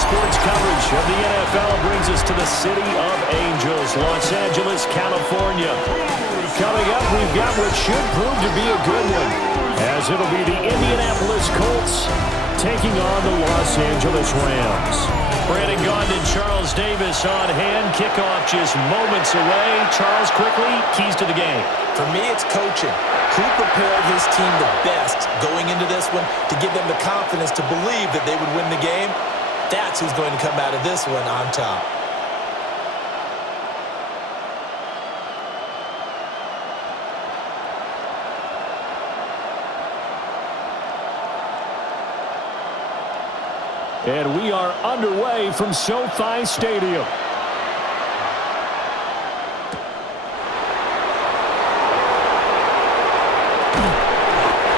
sports coverage of the NFL brings us to the City of Angels, Los Angeles, California. Coming up, we've got what should prove to be a good one, as it'll be the Indianapolis Colts taking on the Los Angeles Rams. Brandon Gaudin and Charles Davis on hand. Kickoff just moments away. Charles, quickly, keys to the game. For me, it's coaching. Who prepared his team the best going into this one to give them the confidence to believe that they would win the game? That's who's going to come out of this one on top. And we are underway from SoFi Stadium.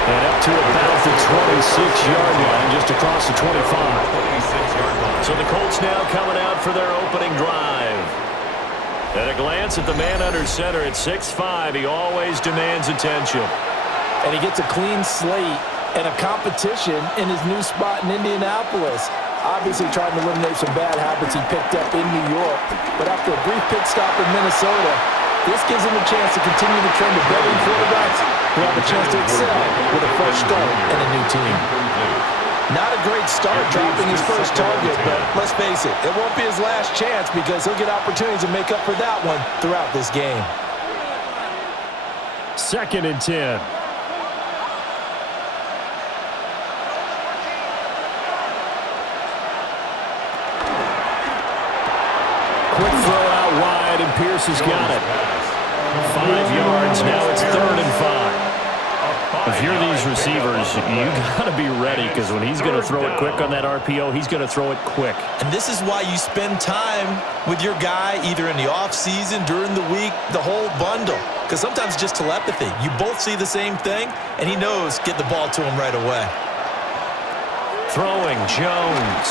And up to about the 26-yard line, just across the 25. So the Colts now coming out for their opening drive. At a glance at the man under center at 6'5", he always demands attention. And he gets a clean slate and a competition in his new spot in Indianapolis. Obviously trying to eliminate some bad habits he picked up in New York. But after a brief pit stop in Minnesota, this gives him a chance to continue the trend of veteran quarterbacks who have a chance to excel with a fresh start and a new team. Not a great start dropping his first target, but let's face it, it won't be his last chance because he'll get opportunities to make up for that one throughout this game. 2nd and 10. Quick throw out wide, and Pierce has got it. 5 yards, now it's 3rd and 5. If you're these receivers, you got to be ready because when he's going to throw it quick on that RPO, he's going to throw it quick. And this is why you spend time with your guy either in the offseason, during the week, the whole bundle. Because sometimes it's just telepathy. You both see the same thing, and he knows get the ball to him right away. Throwing, Jones.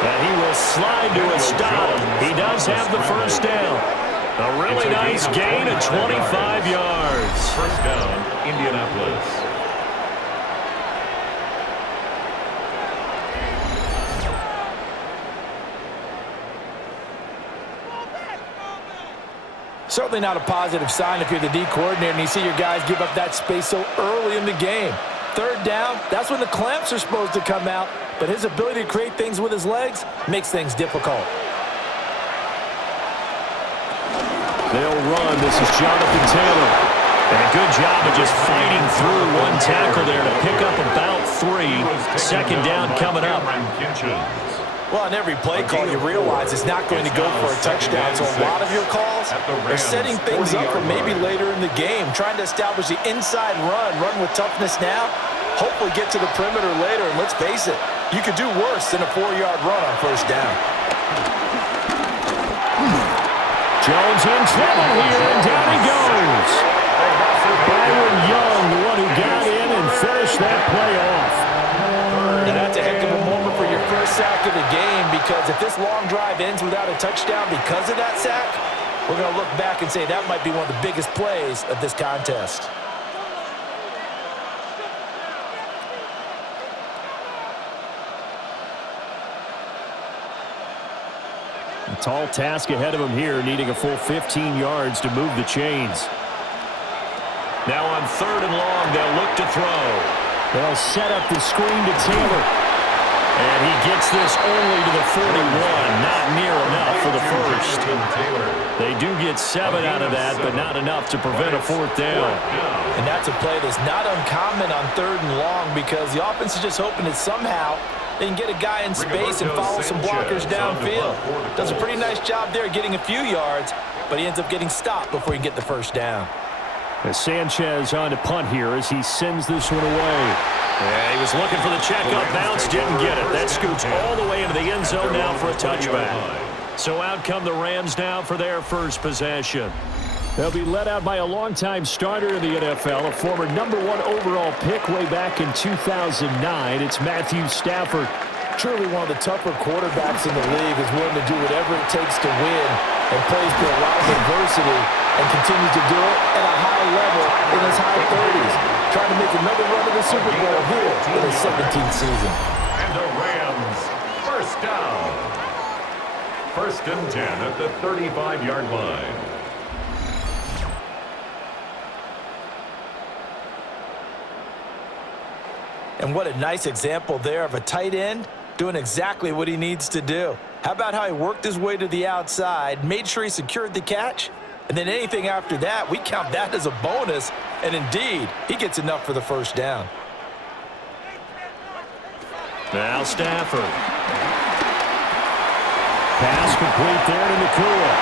And he will slide to a stop. He does have the first down. A really nice gain of 25 yards. First down, Indianapolis. Certainly not a positive sign if you're the D coordinator and you see your guys give up that space so early in the game. 3rd down, that's when the clamps are supposed to come out, but his ability to create things with his legs makes things difficult. They'll run. This is Jonathan Taylor. And a good job of just fighting through one tackle there to pick up about 3. 2nd down coming up. Well, on every play call, you realize it's not going to go for a touchdown. So a lot of your calls are setting things up for maybe later in the game, trying to establish the inside run with toughness now, hopefully get to the perimeter later. And let's face it, you could do worse than a 4-yard run on 1st down. Jones in trouble here, and down he goes. Byron Young, the one who got in and finished that play off. And that's a heck of a moment for your first sack of the game, because if this long drive ends without a touchdown because of that sack, we're going to look back and say that might be one of the biggest plays of this contest. Tall task ahead of him here, needing a full 15 yards to move the chains. Now on 3rd and long, they'll look to throw. They'll set up the screen to Taylor. And he gets this only to the 41, not near enough for the first. They do get 7 out of that, but not enough to prevent a 4th down. And that's a play that's not uncommon on 3rd and long because the offense is just hoping that somehow they can get a guy in space and follow some blockers downfield. Does a pretty nice job there getting a few yards, but he ends up getting stopped before he can get the first down. As Sanchez on to punt here as he sends this one away. Yeah, he was looking for the checkup bounce, didn't get it. That scoots all the way into the end zone now for a touchback. So out come the Rams now for their first possession. They'll be led out by a longtime starter in the NFL, a former #1 overall pick way back in 2009. It's Matthew Stafford. Truly one of the tougher quarterbacks in the league, is willing to do whatever it takes to win and plays through a lot of adversity and continues to do it at a high level in his high 30s. trying to make another run to the Super Bowl here in his 17th season. And the Rams, first down. First and 10 at the 35-yard line. And what a nice example there of a tight end doing exactly what he needs to do. How about how he worked his way to the outside, made sure he secured the catch, and then anything after that, we count that as a bonus, and indeed, he gets enough for the first down. Now Stafford. Pass complete there to Nakua.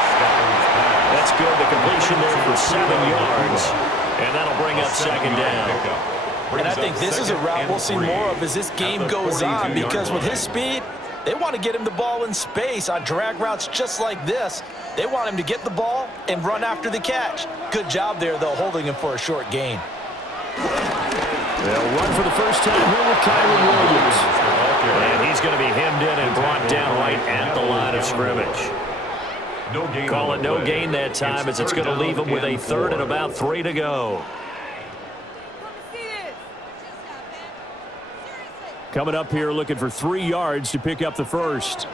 That's good. The completion there for 7 yards, and that'll bring up second down. And I think this is a route we'll see more of as this game goes on, because with his speed, they want to get him the ball in space on drag routes just like this. They want him to get the ball and run after the catch. Good job there, though, holding him for a short gain. They'll run for the first time here with Kyron Williams. And he's going to be hemmed in and brought down right at the line of scrimmage. Call it no gain that time, as it's going to leave him with a third and about 3 to go. Coming up here looking for 3 yards to pick up the first.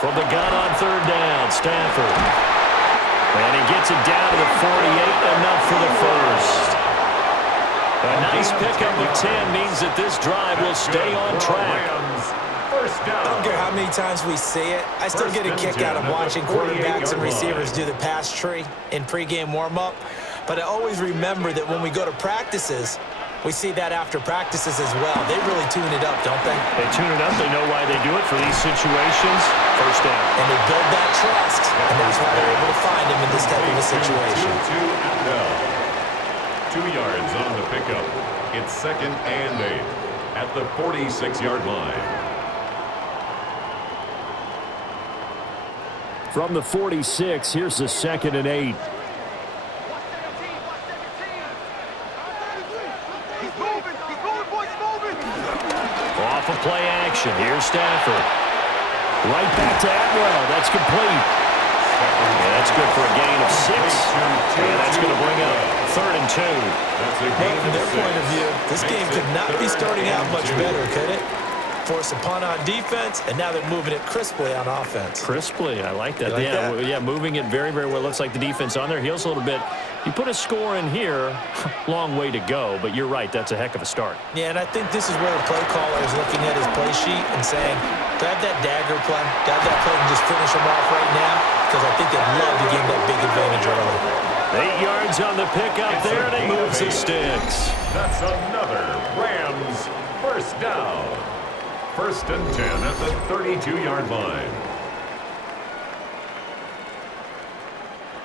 From the gun on third down, Stafford. And he gets it down to the 48, enough for the first. A nice pickup of 10 means that this drive will stay on track. I don't care how many times we see it. I still get a kick out of watching quarterbacks and receivers do the pass tree in pregame warm-up. But I always remember that when we go to practices, we see that after practices as well. They really tune it up, don't they? They tune it up. They know why they do it for these situations. First down. And they build that trust, and that's why they're able to find him in this type of a situation. 2 yards on the pickup. It's second and 8 at the 46-yard line. From the 46, here's the second and 8. Off of play action. Here's Stafford. Right back to Atwell. That's complete. Yeah, that's good for a gain of 6. And that's going to bring up third and 2. Well, from their point of view, this game could not be starting out much better, could it? Force a punt on defense, and now they're moving it crisply on offense. Crisply, I like that. Like that? Yeah, moving it very, very well. Looks like the defense on their heels a little bit. You put a score in here, long way to go, but you're right, that's a heck of a start. Yeah, and I think this is where the play caller is looking at his play sheet and saying, do I have that dagger play? Do I have that play and just finish them off right now? Because I think they'd love to give that big advantage early. 8 yards on the pickup there, and it moves the Stix. That's another Rams first down. First and 10 at the 32-yard line.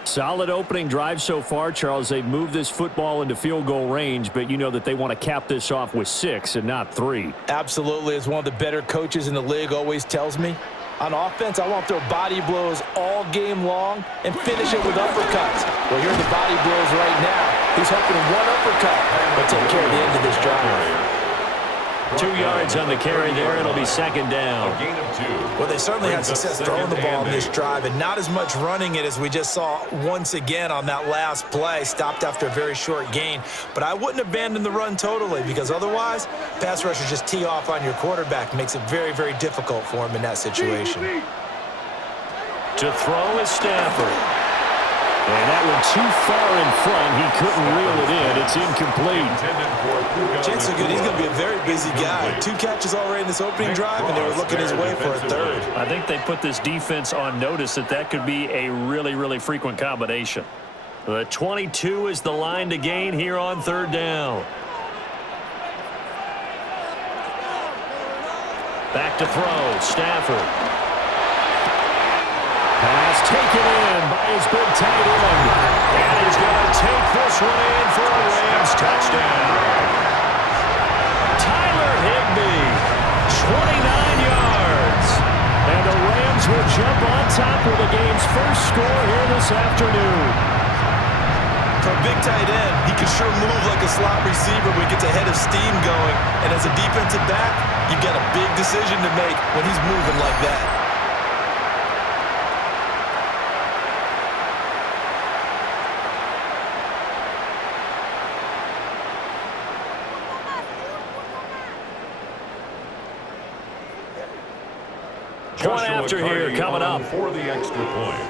Solid opening drive so far, Charles. They've moved this football into field goal range, but you know that they want to cap this off with 6 and not 3. Absolutely, as one of the better coaches in the league always tells me. On offense, I want to throw body blows all game long and finish it with uppercuts. Well, here are the body blows right now. He's hoping one uppercut will take care of the end of this drive. 2 yards on the carry there. It'll be second down. A gain of 2. Well, they certainly had success throwing the ball in this drive, and not as much running it as we just saw once again on that last play. Stopped after a very short gain. But I wouldn't abandon the run totally, because otherwise, pass rushers just tee off on your quarterback. Makes it very, very difficult for him in that situation. To throw is Stafford. And that one too far in front. He couldn't reel it in. It's incomplete. Chances are good he's going to be a very busy guy. 2 catches already in this opening drive, and they were looking his way for a third. I think they put this defense on notice that could be a really, really frequent combination. The 22 is the line to gain here on third down. Back to throw. Stafford. Pass taken in by his big tight end. And he's going to take this one in for a Rams touchdown. Tyler Higbee, 29 yards. And the Rams will jump on top with the game's first score here this afternoon. For a big tight end, he can sure move like a slot receiver when he gets a head of steam going. And as a defensive back, you've got a big decision to make when he's moving like that. point after here coming up. For the extra point.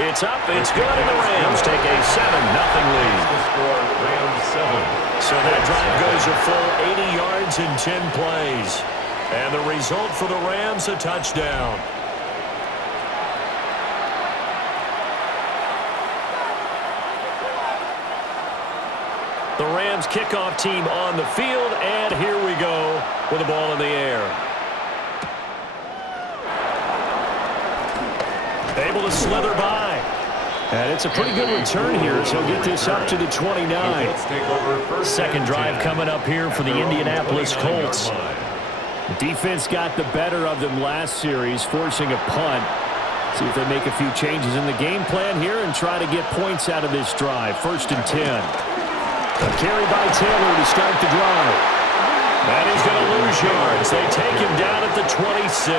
It's up, it's good, and the Rams take a 7-0 lead. The score, Rams 7. So that drive goes a full 80 yards in 10 plays. And the result for the Rams, a touchdown. The Rams kickoff team on the field, and here we go with the ball in the air. Able to slither by. And it's a pretty good return here as he'll get this up to the 29. Second drive coming up here for the Indianapolis Colts. Defense got the better of them last series, forcing a punt. See if they make a few changes in the game plan here and try to get points out of this drive. 1st and 10. A carry by Taylor to start the drive. And he's going to lose yards. They take him down at the 26.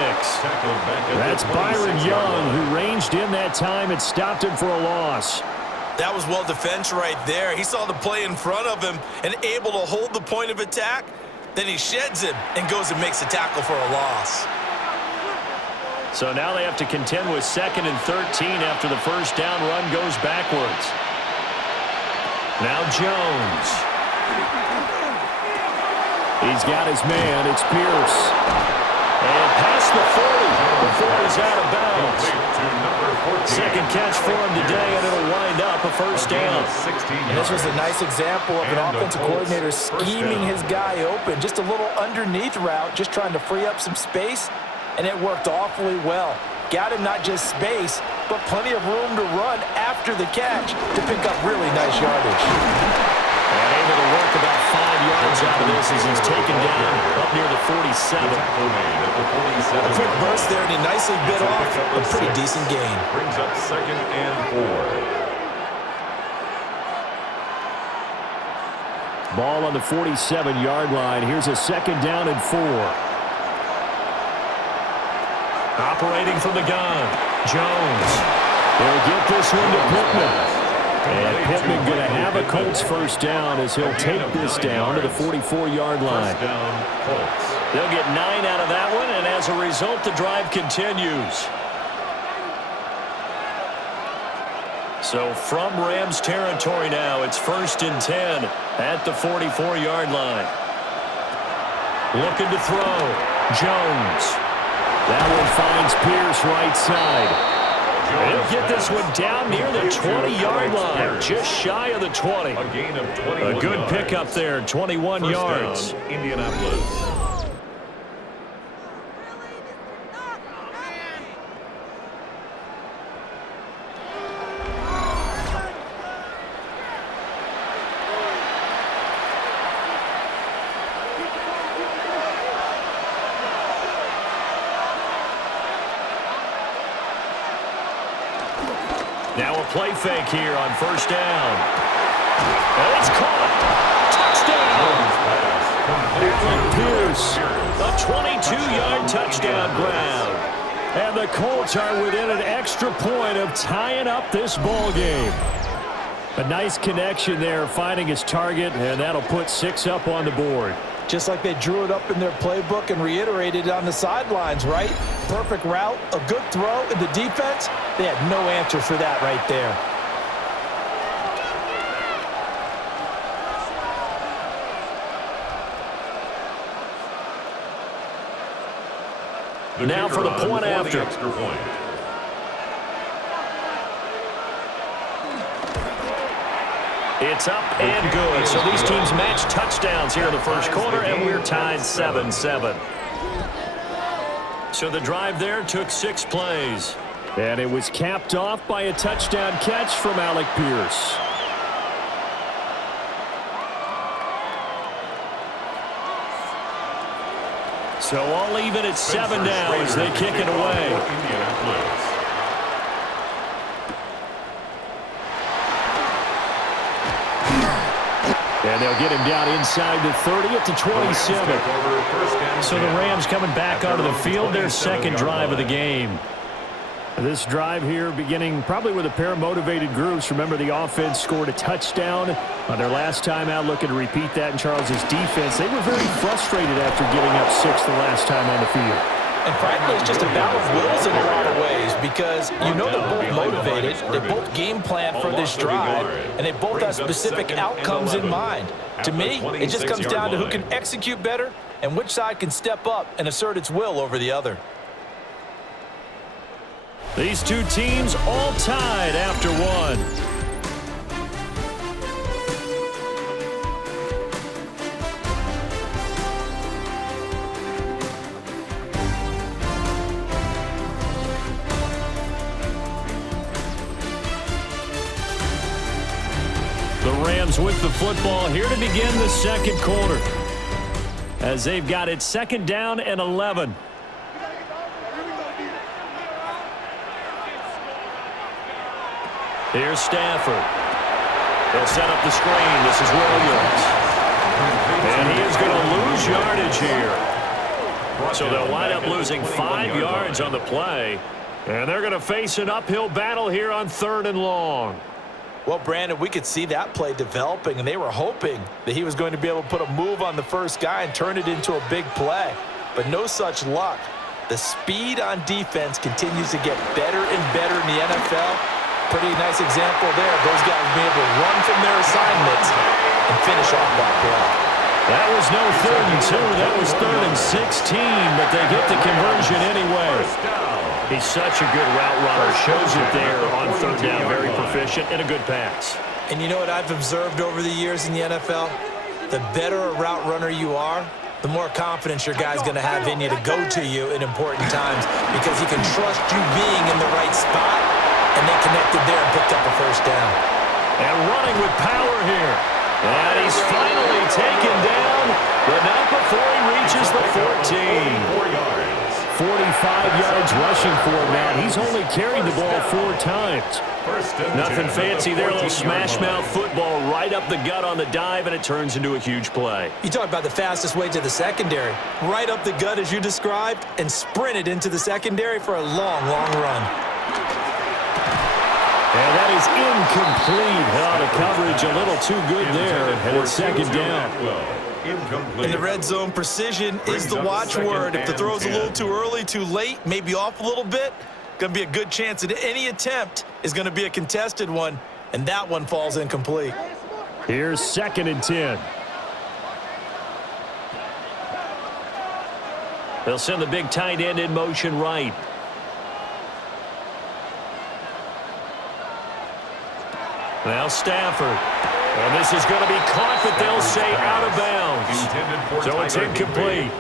That's Byron Young, who ranged in that time and stopped him for a loss. That was well defense right there. He saw the play in front of him and able to hold the point of attack. Then he sheds him and goes and makes a tackle for a loss. So now they have to contend with 2nd and 13 after the first down run goes backwards. Now Jones. He's got his man. It's Pierce. And past the 40 before he's out of bounds. Second catch for him today, and it'll wind up a first down. And this was a nice example of an offensive coordinator scheming his guy open. Just a little underneath route, just trying to free up some space, and it worked awfully well. Got him not just space, but plenty of room to run after the catch to pick up really nice yardage. And able to work about 5 yards out of this as he's taken down up near the 47. A quick burst there, and he nicely bit off a pretty decent gain. Brings up 2nd and 4. Ball on the 47-yard line. Here's a 2nd down and 4. Operating from the gun, Jones. They'll get this one to Pittman. And Pittman going to have a Colts first down as he'll take this down to the 44-yard line. They'll get 9 out of that one, and as a result, the drive continues. So from Rams territory now, it's 1st and 10 at the 44-yard line. Looking to throw, Jones. That one finds Pierce right side. He'll get this one down near the 20-yard line, just shy of the 20. A gain of 21. A good pickup there, 21 yards. Down, Indianapolis. Now a play fake here on first down. And it's caught. Touchdown. Alec Pierce, a 22-yard touchdown ground. And the Colts are within an extra point of tying up this ball game. A nice connection there, finding his target, and that'll put 6 up on the board. Just like they drew it up in their playbook and reiterated it on the sidelines, right? Perfect route, a good throw, and the defense, they had no answer for that right there. Now for the point after. The extra point. It's up and good. So these teams match touchdowns here in the first quarter, and we're tied 7-7. So the drive there took 6 plays. And it was capped off by a touchdown catch from Alec Pierce. So all even at 7 now as they kick it away. And they'll get him down inside the 30 at the 27. So the Rams coming back onto the field, their second drive of the game. This drive here beginning probably with a pair of motivated groups. Remember, the offense scored a touchdown on their last time out, looking to repeat that in Charles's defense. They were very frustrated after giving up 6 the last time on the field. And frankly, it's just a battle of wills in a lot of ways because you know they're both motivated, they both game plan for this drive, and they both have specific outcomes in mind. To me, it just comes down to who can execute better and which side can step up and assert its will over the other. These two teams all tied after one. The Rams with the football here to begin the second quarter, as they've got it 2nd down and 11. Here's Stafford. They'll set up the screen. This is Williams. And he is going to lose yardage here. So they'll wind up losing 5 yards on the play. And they're going to face an uphill battle here on 3rd and long. Well, Brandon, we could see that play developing, and they were hoping that he was going to be able to put a move on the first guy and turn it into a big play. But no such luck. The speed on defense continues to get better and better in the NFL. Pretty nice example there. Those guys being able to run from their assignments and finish off that play. That was no 3rd and 2. That was 3rd and 16, but they get the conversion anyway. He's such a good route runner. Shows it there on 3rd down. Very proficient and a good pass. And you know what I've observed over the years in the NFL? The better a route runner you are, the more confidence your guy's going to have in you to go to you in important times because he can trust you being in the right spot. And they connected there and picked up a 1st down. And running with power here. And he's finally taken down, but not before he reaches the 14. 45 yards rushing for him, man. He's only carried the ball 4 times. Nothing fancy there. A little smash-mouth football right up the gut on the dive, and it turns into a huge play. You talk about the fastest way to the secondary. Right up the gut, as you described, and sprinted into the secondary for a long, long run. And that is incomplete. The coverage a little too good there, and it's 2nd down. In the red zone, precision is the watchword. If the throw's a little too early, too late, maybe off a little bit, going to be a good chance that any attempt is going to be a contested one, and that one falls incomplete. Here's 2nd and 10. They'll send the big tight end in motion right. Now Stafford. And this is going to be caught, but they'll say out of bounds. So it's incomplete.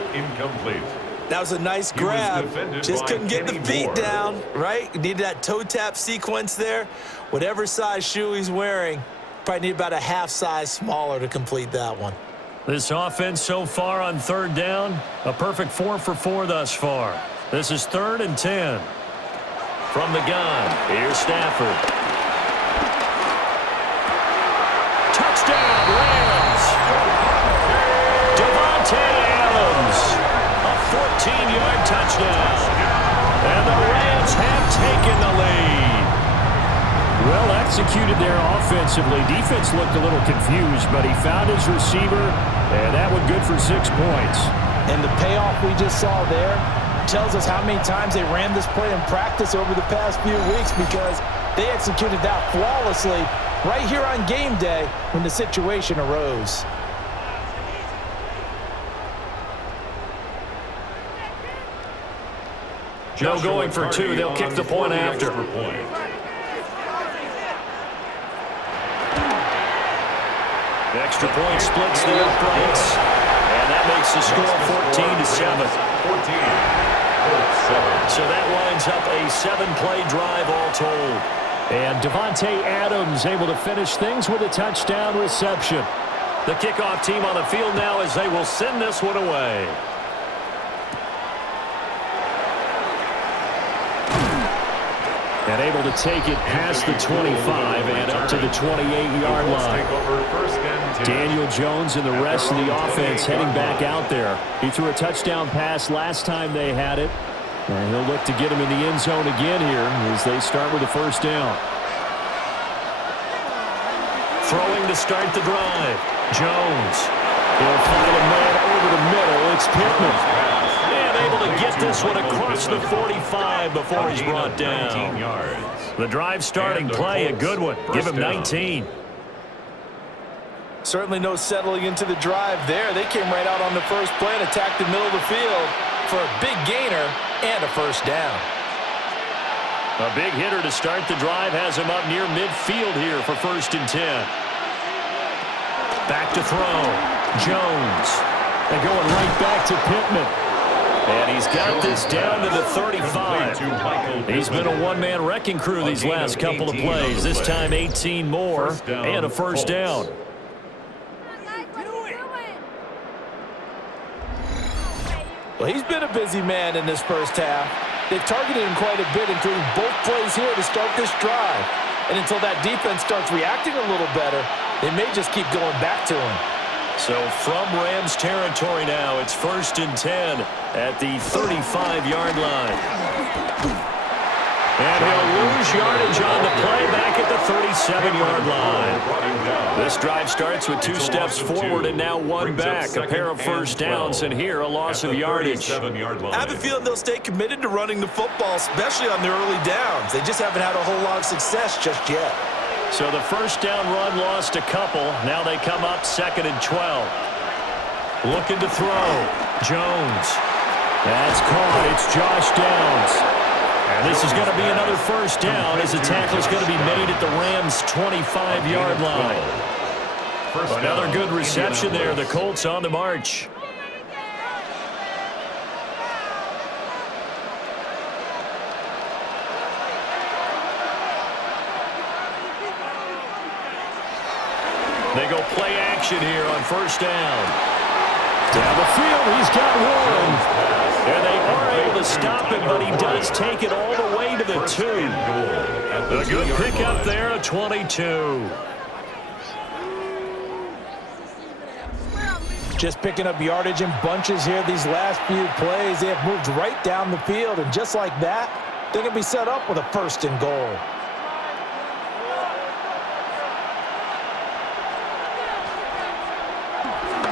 That was a nice grab. Just couldn't get the feet down, right? Needed that toe tap sequence there. Whatever size shoe he's wearing, probably need about a half size smaller to complete that one. This offense so far on 3rd down, a perfect 4 for 4 thus far. This is 3rd and 10. From the gun, here's Stafford. Touchdown, Rams! Davante Adams, a 14-yard touchdown. And the Rams have taken the lead. Well executed there offensively. Defense looked a little confused, but he found his receiver, and that one good for 6 points. And the payoff we just saw there tells us how many times they ran this play in practice over the past few weeks because they executed that flawlessly right here on game day when the situation arose. No going for 2. They'll kick the point after. The extra point splits the uprights, and that makes the score 14-7. So that winds up a 7-play drive all told. And Davante Adams able to finish things with a touchdown reception. The kickoff team on the field now as they will send this one away. And able to take it past the 25 and up to the 28-yard line. Daniel Jones and the rest of the offense heading back out there. He threw a touchdown pass last time they had it. And he'll look to get him in the end zone again here as they start with a first down. Throwing to start the drive. Jones. He'll find a man over the middle. It's Pittman. And able to get this one across the 45 before he's brought down. The drive starting play, a good one. Give him 19. Certainly no settling into the drive there. They came right out on the first play and attacked the middle of the field for a big gainer and a first down. A big hitter to start the drive has him up near midfield here for 1st and 10. Back to throw. Jones. They're going right back to Pittman. And he's got this down to the 35. He's been a one-man wrecking crew these last couple of plays. This time 18 more and a first down. Well, he's been a busy man in this first half. They've targeted him quite a bit, including both plays here to start this drive. And until that defense starts reacting a little better, they may just keep going back to him. So from Rams territory now, it's 1st and 10 at the 35-yard line. And he'll lose yardage on the play back at the 37-yard line. This drive starts with 2 steps forward and now 1 back. A pair of first downs, and here a loss of yardage. I have a feeling they'll stay committed to running the football, especially on the early downs. They just haven't had a whole lot of success just yet. So the first down run lost a couple. Now they come up 2nd and 12. Looking to throw. Jones. That's caught. It's Josh Downs. And this is going to be another first down as the tackle is going to be made at the Rams' 25-yard line. Another good reception there. The Colts on the march. They go play action here on first down. Down the field, he's got one. And they are able to stop him, but he does take it all the way to the 2. A good pickup there at 22. Just picking up yardage in bunches here these last few plays. They have moved right down the field, and just like that, they're going to be set up with a 1st and goal.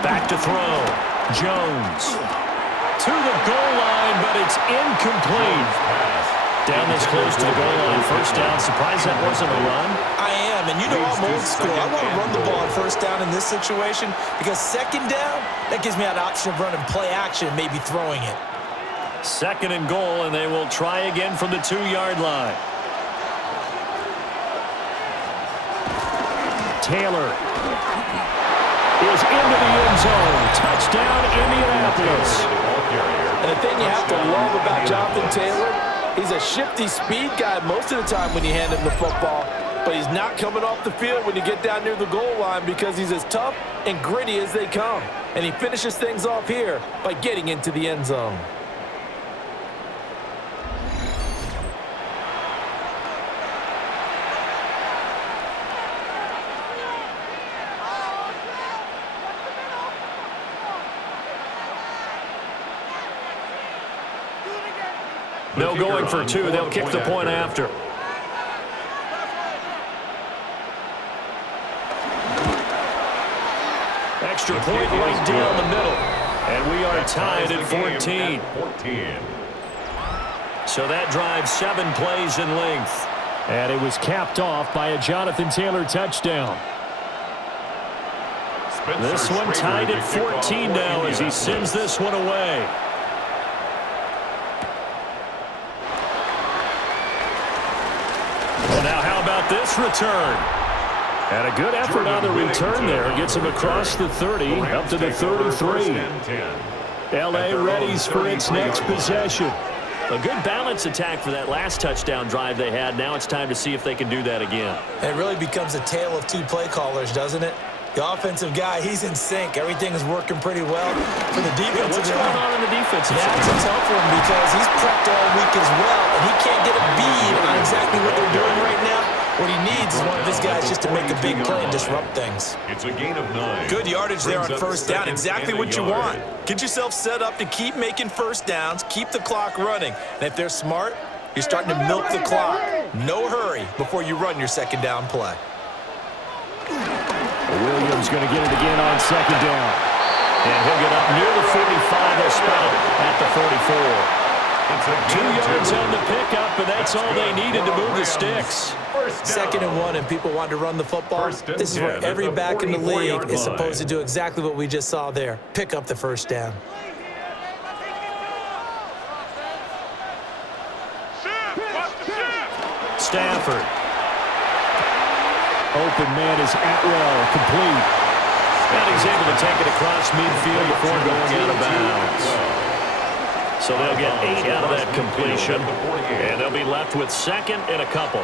Back to throw. Jones. To the goal line, but it's incomplete. Down this close to the goal line. First down. Surprised that wasn't a run. I am, and you know I'm old school. I want to run the ball on first down in this situation because 2nd down, that gives me an option of running play action, maybe throwing it. 2nd and goal, and they will try again from the 2-yard line. Taylor is into the end zone. Touchdown, Indianapolis. And the thing you have to love about Jonathan Taylor, he's a shifty speed guy most of the time when you hand him the football, but he's not coming off the field when you get down near the goal line because he's as tough and gritty as they come. And he finishes things off here by getting into the end zone. No going for 2. They'll kick the point after. Extra point right down the middle. And we are tied at 14. So that drives 7 plays in length. And it was capped off by a Jonathan Taylor touchdown. This one tied at 14 now as he sends this one away. Well, now how about this return? And a good effort on the return there. Gets him across the 30, up to the 33. L.A. readies for its next possession. A good balance attack for that last touchdown drive they had. Now it's time to see if they can do that again. It really becomes a tale of 2 play callers, doesn't it? The offensive guy, he's in sync. Everything is working pretty well. For the defensive what's going on in the defensive side? That's a tough one because he's prepped all week as well, and he can't get a bead on exactly what they're doing right now. What he needs is one of his guys just to make a big play and disrupt things. It's a gain of 9. Good yardage there on first down. Exactly what you want. Get yourself set up to keep making first downs, keep the clock running. And if they're smart, you're starting to milk the clock. No hurry before you run your second down play. Williams going to get it again on second down. And he'll get up near the 45. They'll spot it at the 44. 2 yards on the pickup, and that's all they needed to move the sticks. 2nd and 1, and people want to run the football. This is where every back in the league is supposed to do exactly what we just saw there. Pick up the first down. Stafford. Open man is Atwell, complete. And he's able to take it across midfield before going out of bounds. So they'll get 8 out of that completion, and they'll be left with 2nd and a couple.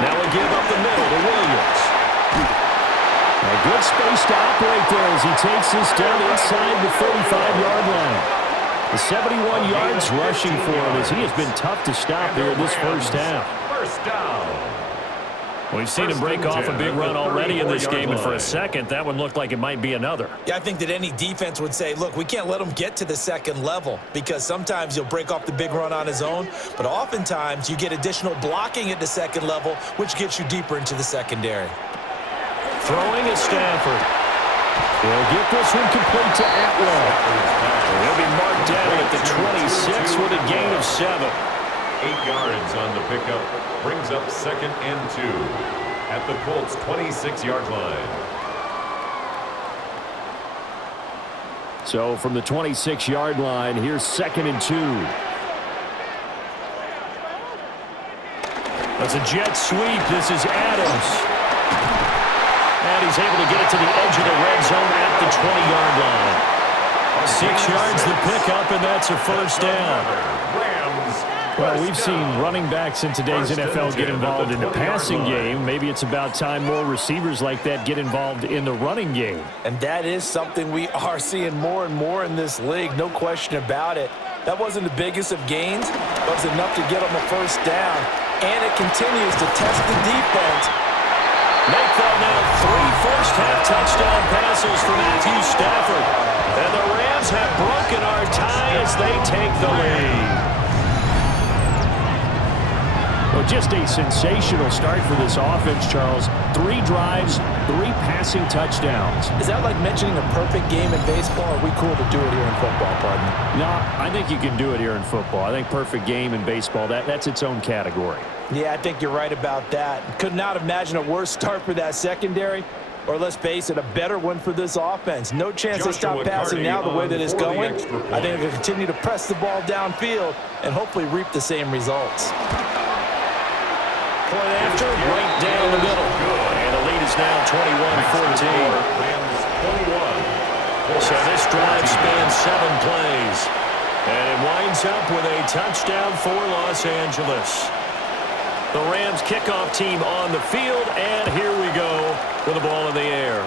Now we'll give up the middle to Williams. A good space to operate there as he takes this down inside the 35-yard line. The 71 yards rushing for him as he has been tough to stop here in this first half. First down. We've seen him break off a big run already in this game, and for a second, that one looked like it might be another. Yeah, I think that any defense would say, look, we can't let him get to the second level because sometimes he'll break off the big run on his own, but oftentimes you get additional blocking at the second level, which gets you deeper into the secondary. Throwing is Stafford. He'll get this one complete to Atwell. He'll be marked down at the 26 with a gain of 7. 8 yards on the pickup. Brings up 2nd and 2 at the Colts' 26-yard line. So from the 26-yard line, here's 2nd and 2. That's a jet sweep. This is Adams. And he's able to get it to the edge of the red zone at the 20-yard line. 6 yards the pickup, and that's a first down. Well, we've seen running backs in today's NFL get involved in the passing game. Maybe it's about time more receivers like that get involved in the running game. And that is something we are seeing more and more in this league, no question about it. That wasn't the biggest of gains, but it was enough to get them a first down. And it continues to test the defense. Make that now 3 first-half touchdown passes for Matthew Stafford. And the Rams have broken our tie as they take the lead. Well, just a sensational start for this offense, Charles. 3 drives, 3 passing touchdowns. Is that like mentioning a perfect game in baseball? Or are we cool to do it here in football, partner? No, I think you can do it here in football. I think perfect game in baseball, that's its own category. Yeah, I think you're right about that. Could not imagine a worse start for that secondary. Or let's face it, a better one for this offense. No chance they stop passing now the way that it's going. I think they'll continue to press the ball downfield and hopefully reap the same results. Point after, right down the middle. And the lead is now 21-14. So this drive spans 7 plays. And it winds up with a touchdown for Los Angeles. The Rams kickoff team on the field, and here we go with the ball in the air.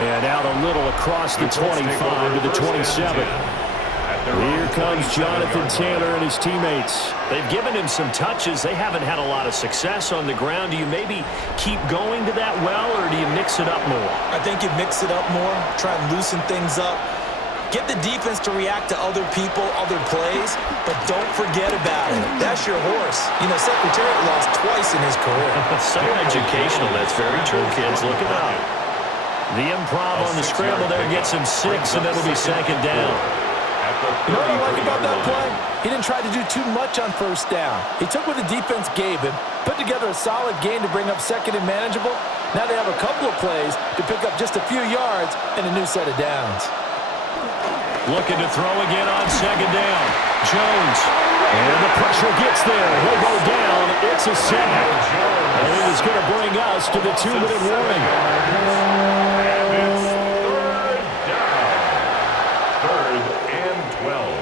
And out a little across the 25 to the 27. Here comes Jonathan Taylor and his teammates. They've given him some touches. They haven't had a lot of success on the ground. Do you maybe keep going to that well, or do you mix it up more? I think you mix it up more, try and loosen things up. Get the defense to react to other people, other plays, but don't forget about it. That's your horse. You know, Secretariat lost twice in his career. So educational. That's very true, kids. Look it up. The improv on the scramble there gets him 6, and that'll be 2nd down. You know what I like about that play? He didn't try to do too much on first down. He took what the defense gave him, put together a solid game to bring up 2nd and manageable. Now they have a couple of plays to pick up just a few yards and a new set of downs. Looking to throw again on 2nd down. Jones. And the pressure gets there. He'll go down. It's a sack. And it is going to bring us to the 2-minute warning. And it's 3rd down. 3rd and 12.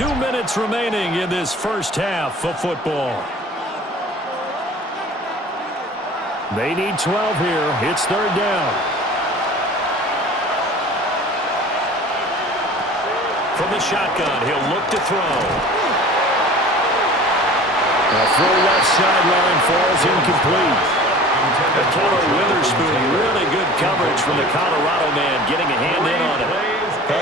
2 minutes remaining in this first half of football. They need 12 here. It's third down. From the shotgun, he'll look to throw. A full left sideline falls incomplete. Taylor Witherspoon, really good coverage from the Colorado man, getting a hand in on it.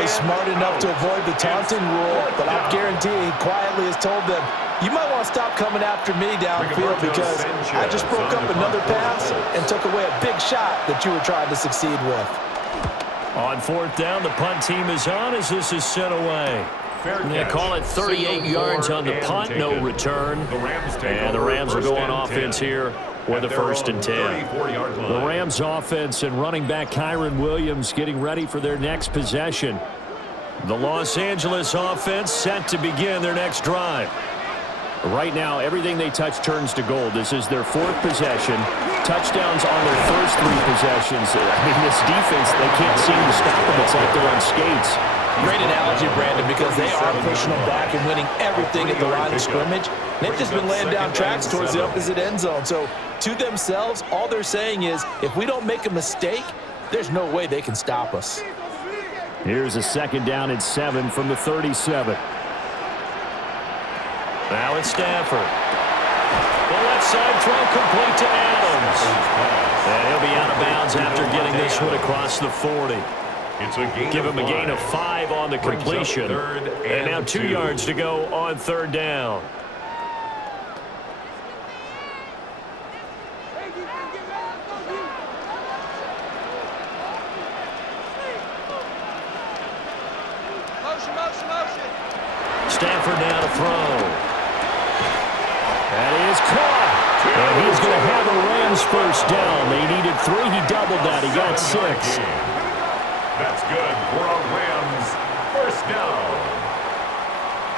He's smart enough to avoid the taunting rule, but I guarantee he quietly has told them, you might want to stop coming after me downfield because I just broke up another pass and took away a big shot that you were trying to succeed with. On fourth down, the punt team is on as this is sent away. They call it 38 yards on the punt, no return. And the Rams will go on offense here with the 1st and 10. The Rams offense and running back Kyron Williams getting ready for their next possession. The Los Angeles offense set to begin their next drive. Right now, everything they touch turns to gold. This is their 4th possession. Touchdowns on their first 3 possessions. I mean, this defense, they can't seem to stop them. It's like they're on skates. Great analogy, Brandon, because they are pushing them back and winning everything at the line of scrimmage. They've just been laying down tracks towards the opposite end zone. So, to themselves, all they're saying is, if we don't make a mistake, there's no way they can stop us. Here's a 2nd down and 7 from the 37. Now it's Stafford. The left side throw complete to Adams. And he'll be out of bounds after getting this one across the 40. Give him a gain of 5 on the completion. And now 2 yards to go on 3rd down. Stafford now to throw. That is caught. And he's going to have a Rams 1st down. They needed 3. He doubled that. He got 6. That's good for a Rams 1st down.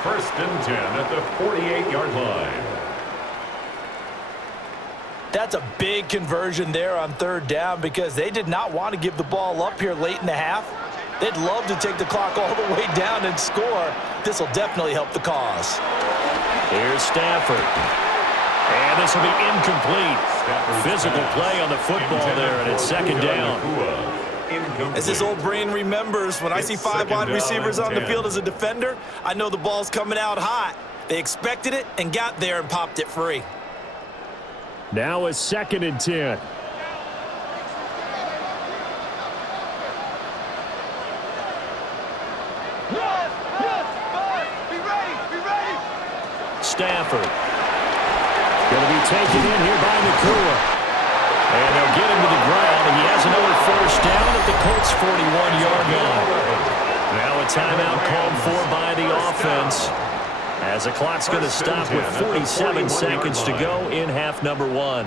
1st and 10 at the 48-yard line. That's a big conversion there on 3rd down because they did not want to give the ball up here late in the half. They'd love to take the clock all the way down and score. This will definitely help the cause. Here's Stafford. And this will be incomplete. Physical play on the football there, and it's 2nd down. As this old brain remembers, when I see 5 wide receivers on the field as a defender, I know the ball's coming out hot. They expected it and got there and popped it free. Now a 2nd and 10. Stafford. Going to be taken in here by Nakua. And they'll get him to the ground. And he has another 1st down at the Colts' 41-yard line. Now a timeout called for by the offense, as the clock's going to stop with 47 seconds to go in half number 1.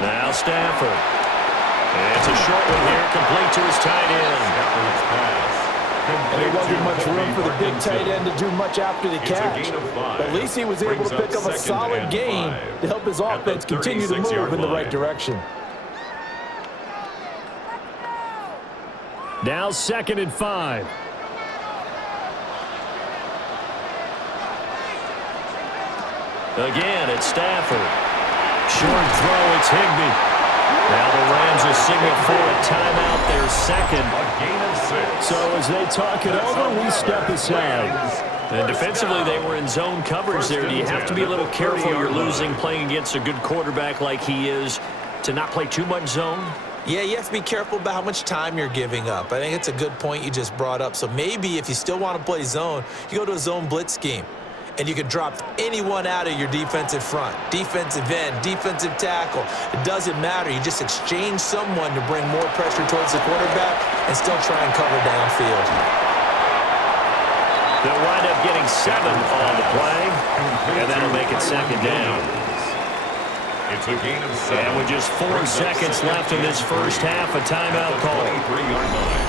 Now Stafford. It's a short one here, complete to his tight end. And there wasn't much room for the big tight end to do much after the catch. But at least he was able to pick up a solid gain to help his offense continue to move in the right direction. Now 2nd and 5. Again, it's Stafford. Short throw, it's Higbee. Now the Rams will signal for a timeout, their 2nd. A gain of 6. So as they talk it over, we step aside. And defensively, they were in zone coverage there. Do you have to be a little careful? You're losing playing against a good quarterback like he is to not play too much zone? Yeah, you have to be careful about how much time you're giving up. I think it's a good point you just brought up. So maybe if you still want to play zone, you go to a zone blitz scheme. And you can drop anyone out of your defensive front, defensive end, defensive tackle. It doesn't matter. You just exchange someone to bring more pressure towards the quarterback and still try and cover downfield. They'll wind up getting 7 on the play, and that'll make it 2nd down. It's a gain of 7. And with just 4 seconds left in this first half, a timeout call. 23-yard line.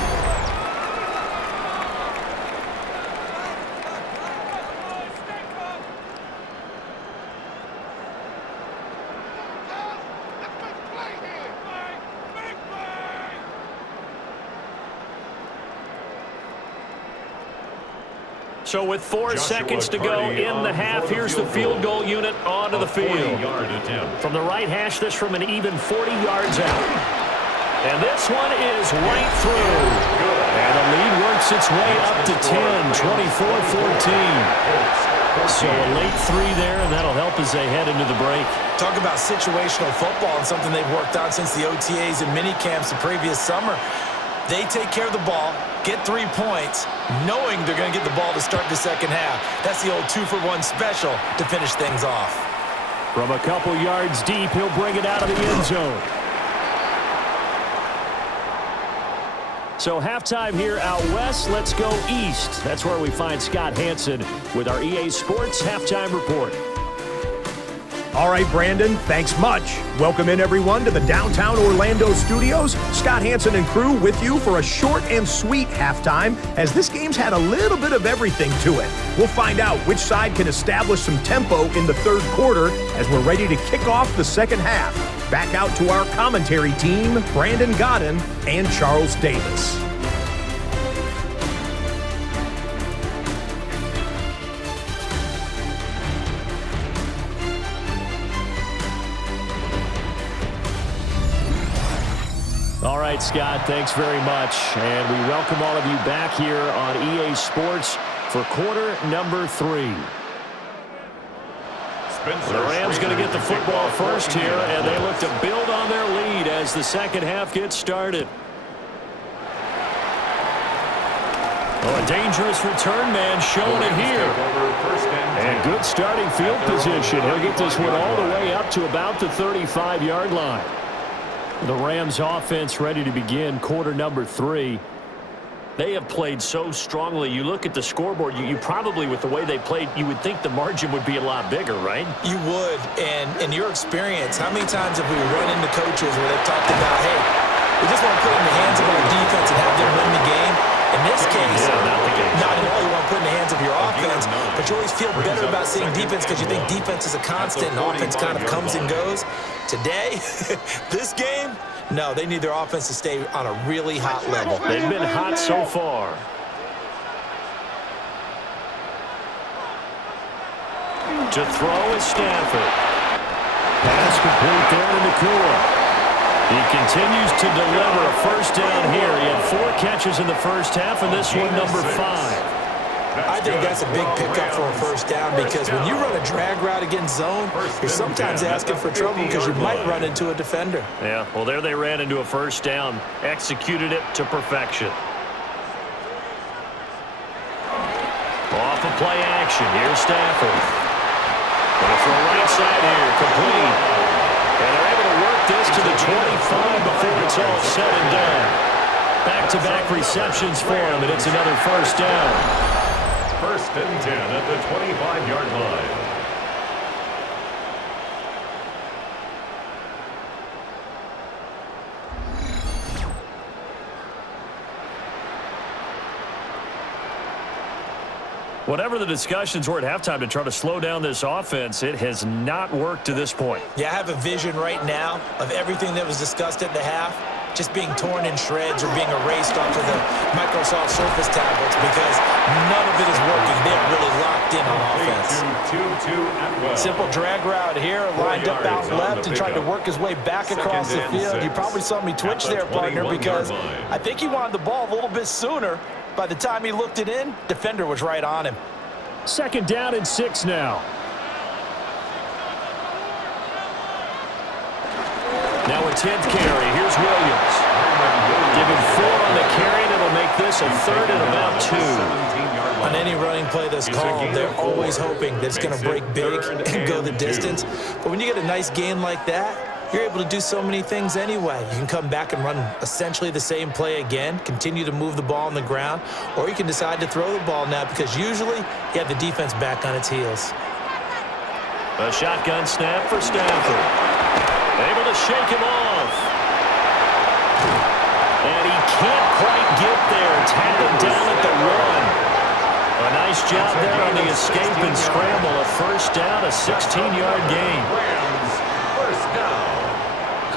So with 4 seconds to go in the half, here's the field goal unit onto the field. From the right hash, this from an even 40 yards out. And this one is right through. And the lead works its way up to 10, 24-14. So a late 3 there, and that'll help as they head into the break. Talk about situational football and something they've worked on since the OTAs and mini camps the previous summer. They take care of the ball, get 3 points, knowing they're going to get the ball to start the second half. That's the old 2-for-1 special to finish things off. From a couple yards deep, he'll bring it out of the end zone. So halftime here out west, let's go east. That's where we find Scott Hansen with our EA Sports Halftime Report. All right, Brandon, thanks much. Welcome in, everyone, to the downtown Orlando studios. Scott Hansen and crew with you for a short and sweet halftime, as this game's had a little bit of everything to it. We'll find out which side can establish some tempo in the third quarter as we're ready to kick off the second half. Back out to our commentary team, Brandon Godden and Charles Davis. All right, Scott, thanks very much. And we welcome all of you back here on EA Sports for quarter number 3. The Rams going to get the football first here, and they look to build on their lead as the second half gets started. Oh, a dangerous return man showing it here. And good starting field position. He'll get this one all the way up to about the 35-yard line. The Rams offense ready to begin quarter number 3. They have played so strongly. You look at the scoreboard, you probably, with the way they played, you would think the margin would be a lot bigger, right? You would. And in your experience, how many times have we run into coaches where they've talked about, hey, we just want to put it in the hands of our defense and have them win the game? In this case, not at all. You want to put it in the hands of your offense, but you always feel better about seeing defense because you think defense is a constant and offense kind of comes and goes. Today, this game, no, they need their offense to stay on a really hot level. They've been hot so far. To throw is Stafford. Pass complete there to Nakua. He continues to deliver a first down here. He had 4 catches in the first half, and this one number 5. I think that's a big pickup for a first down because when you run a drag route against zone, you're sometimes asking for trouble because you might run into a defender. Yeah, well, there they ran into a first down, executed it to perfection. Off of play action, here's Stafford. Going for a right side here, complete. And they're able to work this to the 25 before it's all said and done. Back-to-back receptions for him, and it's another first down. First and 10 at the 25-yard line. Whatever the discussions were at halftime to try to slow down this offense, it has not worked to this point. Yeah, I have a vision right now of everything that was discussed at the half just being torn in shreds or being erased off of the Microsoft Surface tablets because none of it is working. They're really locked in on offense. Simple drag route here, lined up out left and tried to work his way back across the field. You probably saw me twitch there, partner, because I think he wanted the ball a little bit sooner. By the time he looked it in, defender was right on him. Second down and 6 now. Now a 10th carry. Here's Williams. Give him 4 on the carry, and it'll make this a third and about 2. On any running play that's called, they're always hoping that it's going to break big and go the distance. But when you get a nice gain like that, you're able to do so many things anyway. You can come back and run essentially the same play again, continue to move the ball on the ground, or you can decide to throw the ball now because usually you have the defense back on its heels. A shotgun snap for Stafford. Able to shake him off. And he can't quite get there. Tapping down at the 1. A nice job there on the escape and scramble. A first down, a 16-yard gain. Rams, first down.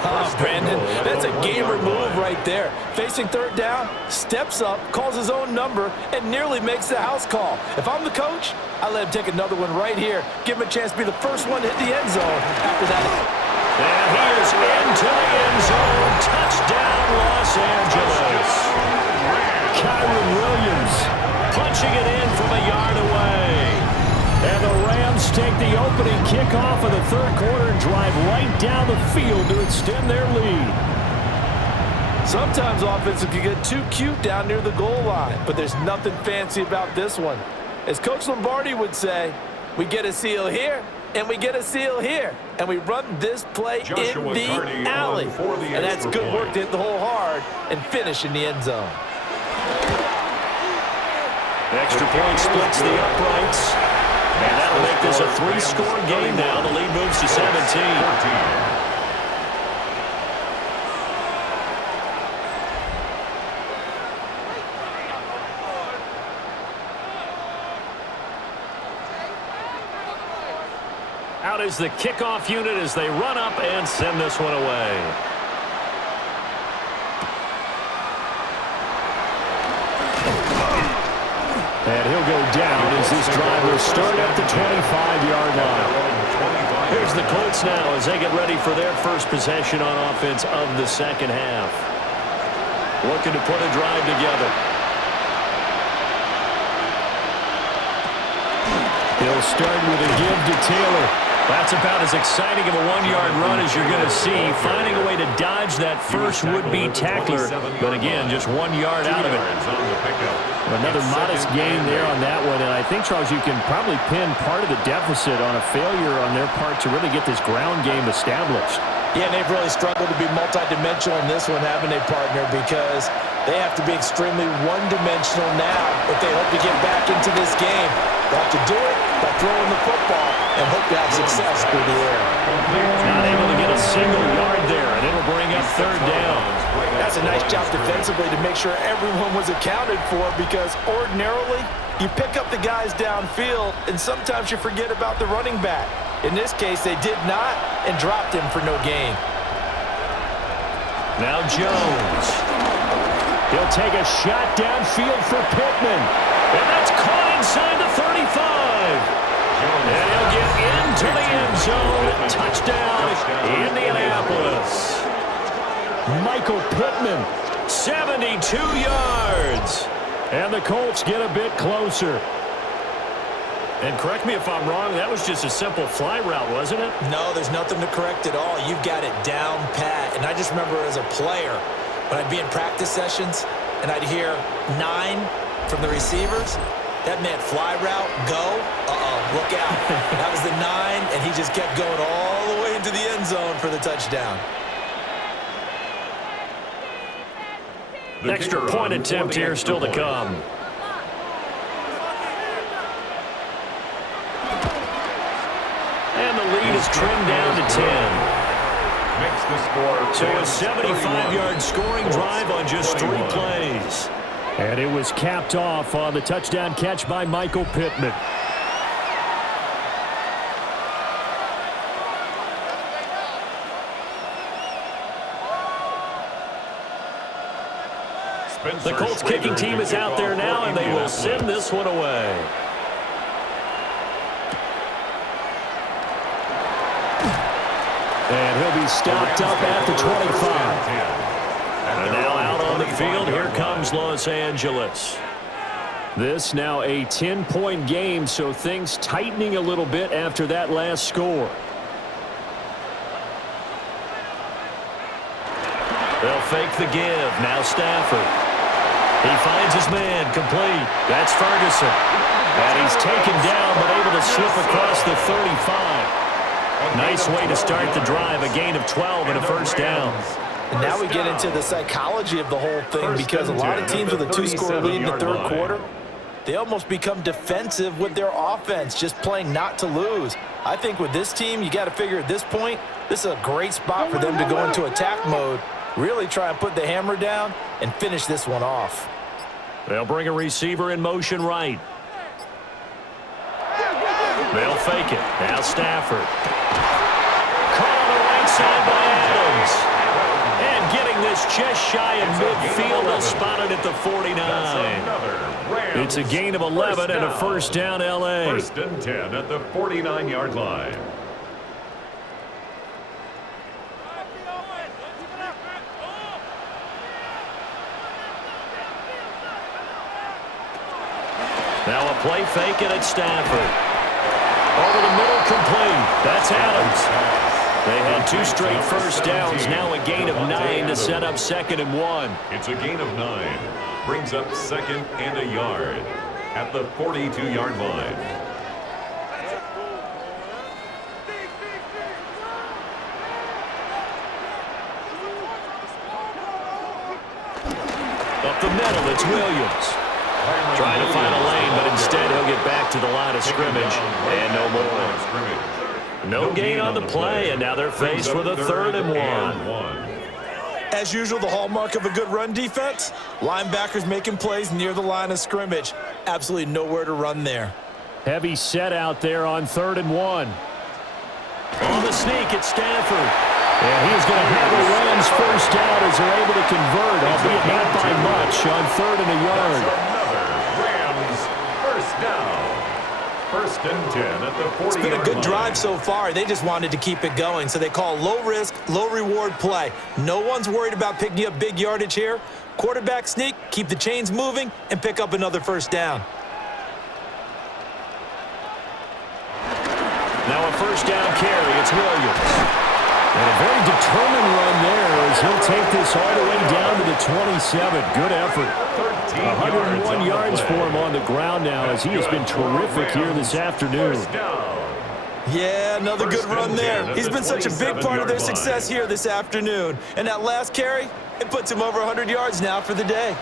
Oh, Brandon, that's a gamer move right there. Facing third down, steps up, calls his own number, and nearly makes the house call. If I'm the coach, I let him take another one right here. Give him a chance to be the first one to hit the end zone after that. And he is into the end zone. Touchdown, Los Angeles. Kyron Williams punching it in from a yard away. And the Rams take the opening kickoff of the third quarter and drive right down the field to extend their lead. Sometimes offenses can get too cute down near the goal line, but there's nothing fancy about this one. As Coach Lombardi would say, we get a seal here, and we get a seal here, and we run this play in the alley. And that's good work to hit the hole hard and finish in the end zone. Extra point splits the uprights. And that'll make this a 3-score game now. The lead moves to 17. Out is the kickoff unit as they run up and send this one away. And he'll go down as this drive will start at the 25-yard line. Here's the Colts now as they get ready for their first possession on offense of the second half. Looking to put a drive together. He'll start with a give to Taylor. That's about as exciting of a 1-yard run as you're going to see. Finding a way to dodge that first would-be tackler. But again, just 1 yard out of it. Another modest gain there on that one. And I think, Charles, you can probably pin part of the deficit on a failure on their part to really get this ground game established. Yeah, and they've really struggled to be multidimensional in this one, haven't they, partner? Because they have to be extremely one-dimensional now if they hope to get back into this game. They have to do it by throwing the football and hope to have success through the air. Not able to get a single yard there, and it'll bring up third down. That's a nice job defensively to make sure everyone was accounted for, because ordinarily you pick up the guys downfield and sometimes you forget about the running back. In this case, they did not and dropped him for no gain. Now Jones. He'll take a shot downfield for Pittman. And that's caught inside the 35. And he'll get into the end zone. Touchdown, Indianapolis. Michael Pittman, 72 yards. And the Colts get a bit closer. And correct me if I'm wrong, that was just a simple fly route, wasn't it? No, there's nothing to correct at all. You've got it down pat. And I just remember as a player, when I'd be in practice sessions and I'd hear 9 from the receivers, that meant fly route, go, look out. That was the 9, and he just kept going all the way into the end zone for the touchdown. Extra point attempt here still to come. And the lead is trimmed down to 10. Makes the score. So a 75-yard scoring drive on just 3 plays. And it was capped off on the touchdown catch by Michael Pittman. The Colts kicking team is out there now, and they will send this one away. And he'll be stopped up at the 25. And now out on the field, here comes Los Angeles. This now a 10-point game, so things tightening a little bit after that last score. They'll fake the give. Now Stafford. He finds his man, complete. That's Ferguson. And he's taken down, but able to slip across the 35. Nice way to start the drive, a gain of 12 and a first down. And now we get into the psychology of the whole thing, because a lot of teams with a 2-score lead in the third quarter, they almost become defensive with their offense, just playing not to lose. I think with this team, you got to figure at this point, this is a great spot for them to go into attack mode, really try and put the hammer down and finish this one off. They'll bring a receiver in motion right. They'll fake it. Now Stafford. Caught on the right side by Adams. this just shy of midfield. They'll spot it at the 49. It's a gain of 11 and a first down, L.A. First and 10 at the 49-yard line. Now a play fake it at Stafford. Over the middle, complete. That's Adams. They had 2 straight first downs. Now a gain of 9 to set up 2nd and 1. It's a gain of 9. Brings up 2nd and a yard at the 42-yard line. Up the middle, it's Williams. Trying to find a lane, but instead he'll get back to the line of scrimmage. And no more. No gain on the play, and now they're faced with a 3rd and 1. As usual, the hallmark of a good run defense, linebackers making plays near the line of scrimmage. Absolutely nowhere to run there. Heavy set out there on 3rd and 1. On the sneak, it's Stafford. And he's going to have a Rams first down as they're able to convert, albeit not by much, on 3rd and a yard. Rams first down. First and 10 at the 40-yard line. It's been a good drive so far. They just wanted to keep it going, so they call low-risk, low-reward play. No one's worried about picking up big yardage here. Quarterback sneak, keep the chains moving, and pick up another first down. Now a first down carry. It's Williams. And a very determined run there as he'll take this all the way down to the 27. Good effort. 101 yards for him on the ground now as he has been terrific here this afternoon. Yeah, another good run there. He's been such a big part of their success here this afternoon. And that last carry, it puts him over 100 yards now for the day.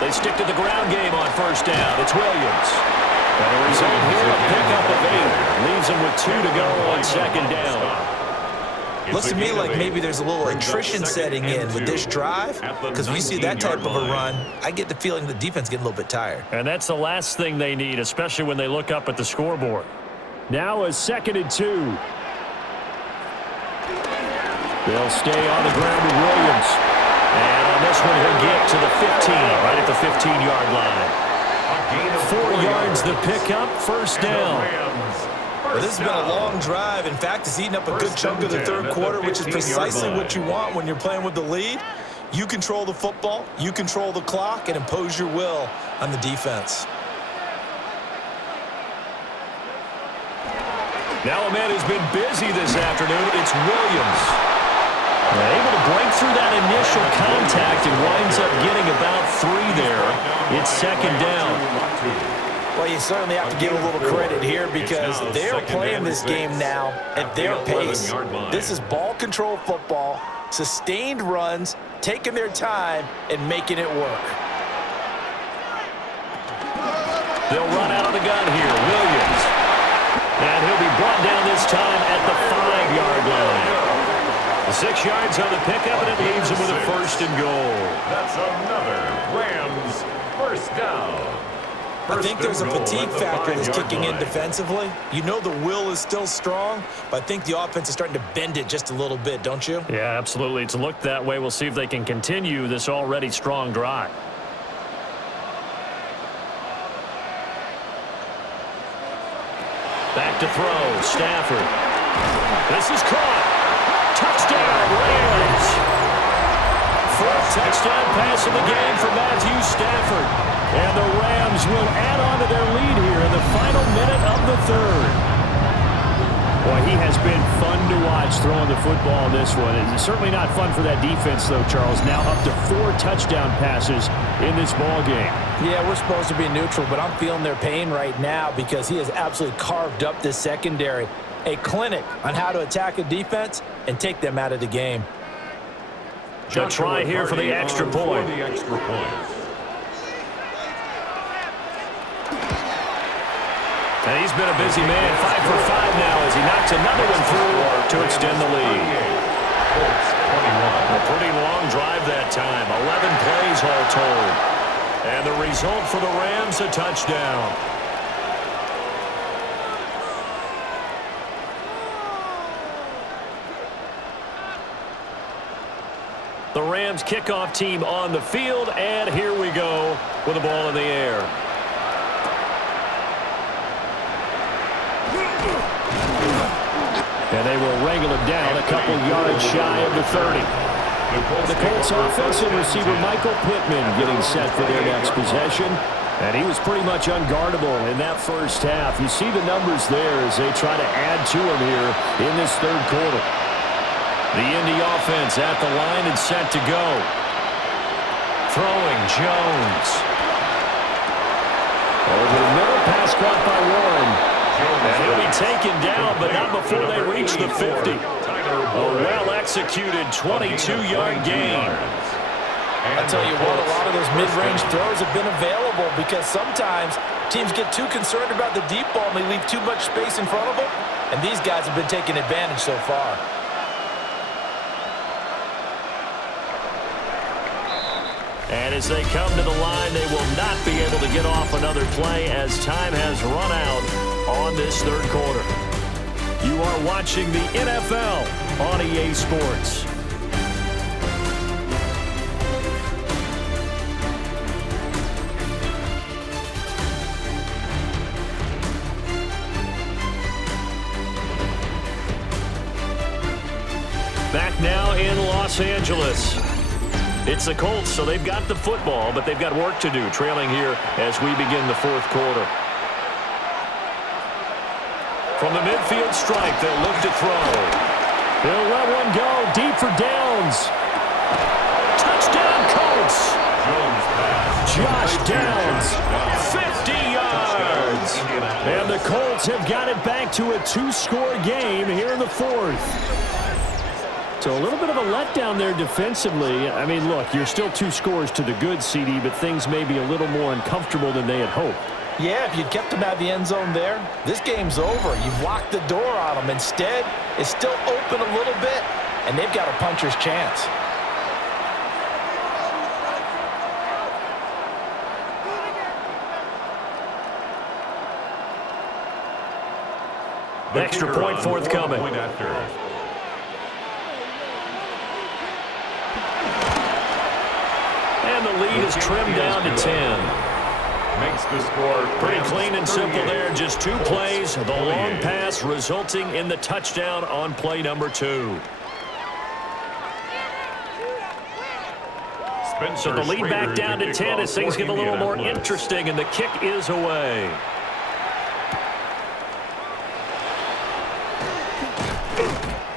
They stick to the ground game on first down. It's Williams. And the result here, a pickup of 8. Leaves him with 2 to go on 2nd down. Looks to me like maybe there's a little attrition setting in with this drive, because we see that type of a run, I get the feeling the defense getting a little bit tired. And that's the last thing they need, especially when they look up at the scoreboard. Now a 2nd and 2. They'll stay on the ground with Williams. And on this one, he'll get to the 15, right at the 15-yard line. 4 yards the pickup, first down. Well, this has been a long drive. In fact, it's eaten up a good chunk of the 3rd quarter, which is precisely what you want when you're playing with the lead. You control the football, you control the clock, and impose your will on the defense. Now a man who's been busy this afternoon, it's Williams. Able to break through that initial contact and winds up getting about 3 there. It's 2nd down. Well, you certainly have to give a little credit here because they're playing this game now at their pace. This is ball control football, sustained runs, taking their time, and making it work. They'll run out of the gun here. Williams. And he'll be brought down this time at the 5-yard line. 6 yards on the pickup, and it leaves him with a first and goal. That's another Rams first down. I think there's a fatigue factor that's kicking in defensively. You know the will is still strong, but I think the offense is starting to bend it just a little bit, don't you? Yeah, absolutely. It's looked that way. We'll see if they can continue this already strong drive. Back to throw. Stafford. This is caught. Touchdown, Rams. 4th touchdown pass of the game for Matthew Stafford. And the Rams will add on to their lead here in the final minute of the 3rd. Boy, he has been fun to watch throwing the football in this one. It's certainly not fun for that defense, though, Charles. Now up to 4 touchdown passes in this ball game. Yeah, we're supposed to be neutral, but I'm feeling their pain right now because he has absolutely carved up this secondary. A clinic on how to attack a defense and take them out of the game. Good try here for the extra point. And he's been a busy man, 5 for 5 now as he knocks another one through to extend the lead. A pretty long drive that time, 11 plays all told. And the result for the Rams, a touchdown. Rams kickoff team on the field, and here we go with the ball in the air. And they will wrangle it down a couple yards shy of the 30. The Colts offensive receiver Michael Pittman getting set for their next possession. And he was pretty much unguardable in that first half. You see the numbers there as they try to add to him here in this third quarter. The Indy offense at the line and set to go. Throwing Jones. Over the middle, pass caught by Warren. And he'll be taken down, but not before they reach the 50. A well-executed 22-yard gain. I tell you what, a lot of those mid-range throws have been available because sometimes teams get too concerned about the deep ball and they leave too much space in front of them, and these guys have been taking advantage so far. And as they come to the line, they will not be able to get off another play as time has run out on this third quarter. You are watching the NFL on EA Sports. Back now in Los Angeles. It's the Colts, so they've got the football, but they've got work to do, trailing here as we begin the fourth quarter. From the midfield stripe, they'll look to throw. They'll let one go deep for Downs. Touchdown, Colts! Josh Downs, 50 yards. And the Colts have got it back to a two-score game here in the fourth. So a little bit of a letdown there defensively. I mean, look, you're still 2 scores to the good, CD, but things may be a little more uncomfortable than they had hoped. Yeah, if you'd kept them out of the end zone there, this game's over. You've locked the door on them. Instead, it's still open a little bit, and they've got a puncher's chance. Extra point forthcoming. And the lead is trimmed down to 10. Makes the score pretty clean and simple there. Just 2 plays. The long pass resulting in the touchdown on play number 2. So the lead back down to 10 as things get a little more interesting, and the kick is away.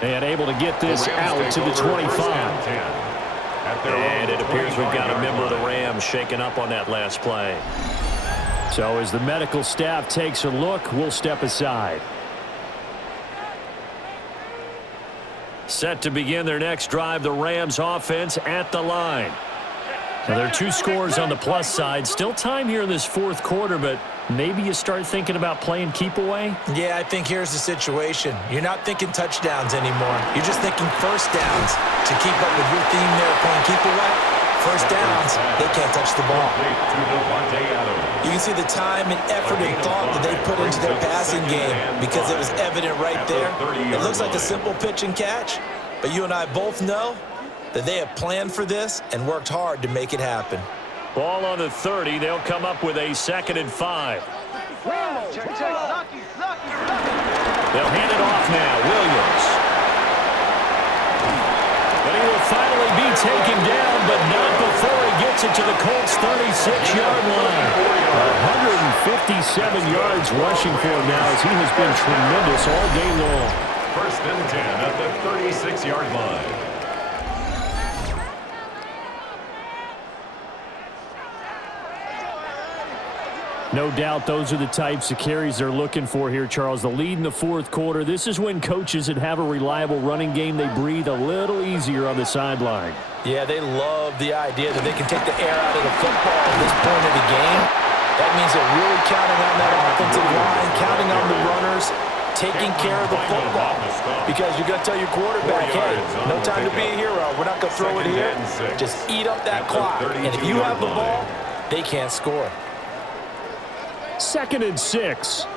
And able to get this out to the 25. And it appears we've got a member of the Rams shaken up on that last play. So as the medical staff takes a look, we'll step aside. Set to begin their next drive, the Rams offense at the line. Now there are 2 scores on the plus side. Still time here in this fourth quarter, but maybe you start thinking about playing keep away? Yeah, I think here's the situation. You're not thinking touchdowns anymore. You're just thinking first downs. To keep up with your theme there, playing keep away, first downs, they can't touch the ball. You can see the time and effort and thought that they put into their passing game because it was evident right there. It looks like a simple pitch and catch, but you and I both know that they have planned for this and worked hard to make it happen. Ball on the 30. They'll come up with a 2nd and 5. They'll hand it off now. Williams. But he will finally be taken down, but not before he gets it to the Colts' 36-yard line. 157 yards rushing for him now as he has been tremendous all day long. 1st and 10 at the 36-yard line. No doubt those are the types of carries they're looking for here, Charles. The lead in the fourth quarter. This is when coaches that have a reliable running game, they breathe a little easier on the sideline. Yeah, they love the idea that they can take the air out of the football at this point of the game. That means they're really counting on that offensive line, counting on the runners, taking care of the football. Because you're going to tell your quarterback, hey, no time to be a hero. We're not going to throw it here. Just eat up that clock. And if you have the ball, they can't score. 2nd and 6.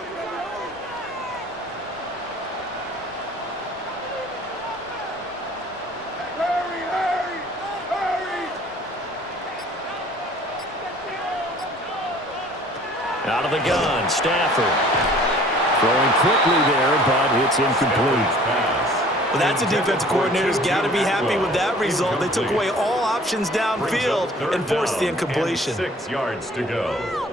Out of the gun, Stafford. Throwing quickly there, but it's incomplete. Well, that's a defensive coordinator's got to be happy with that result. They took away all options downfield and forced the incompletion. 6 yards to go.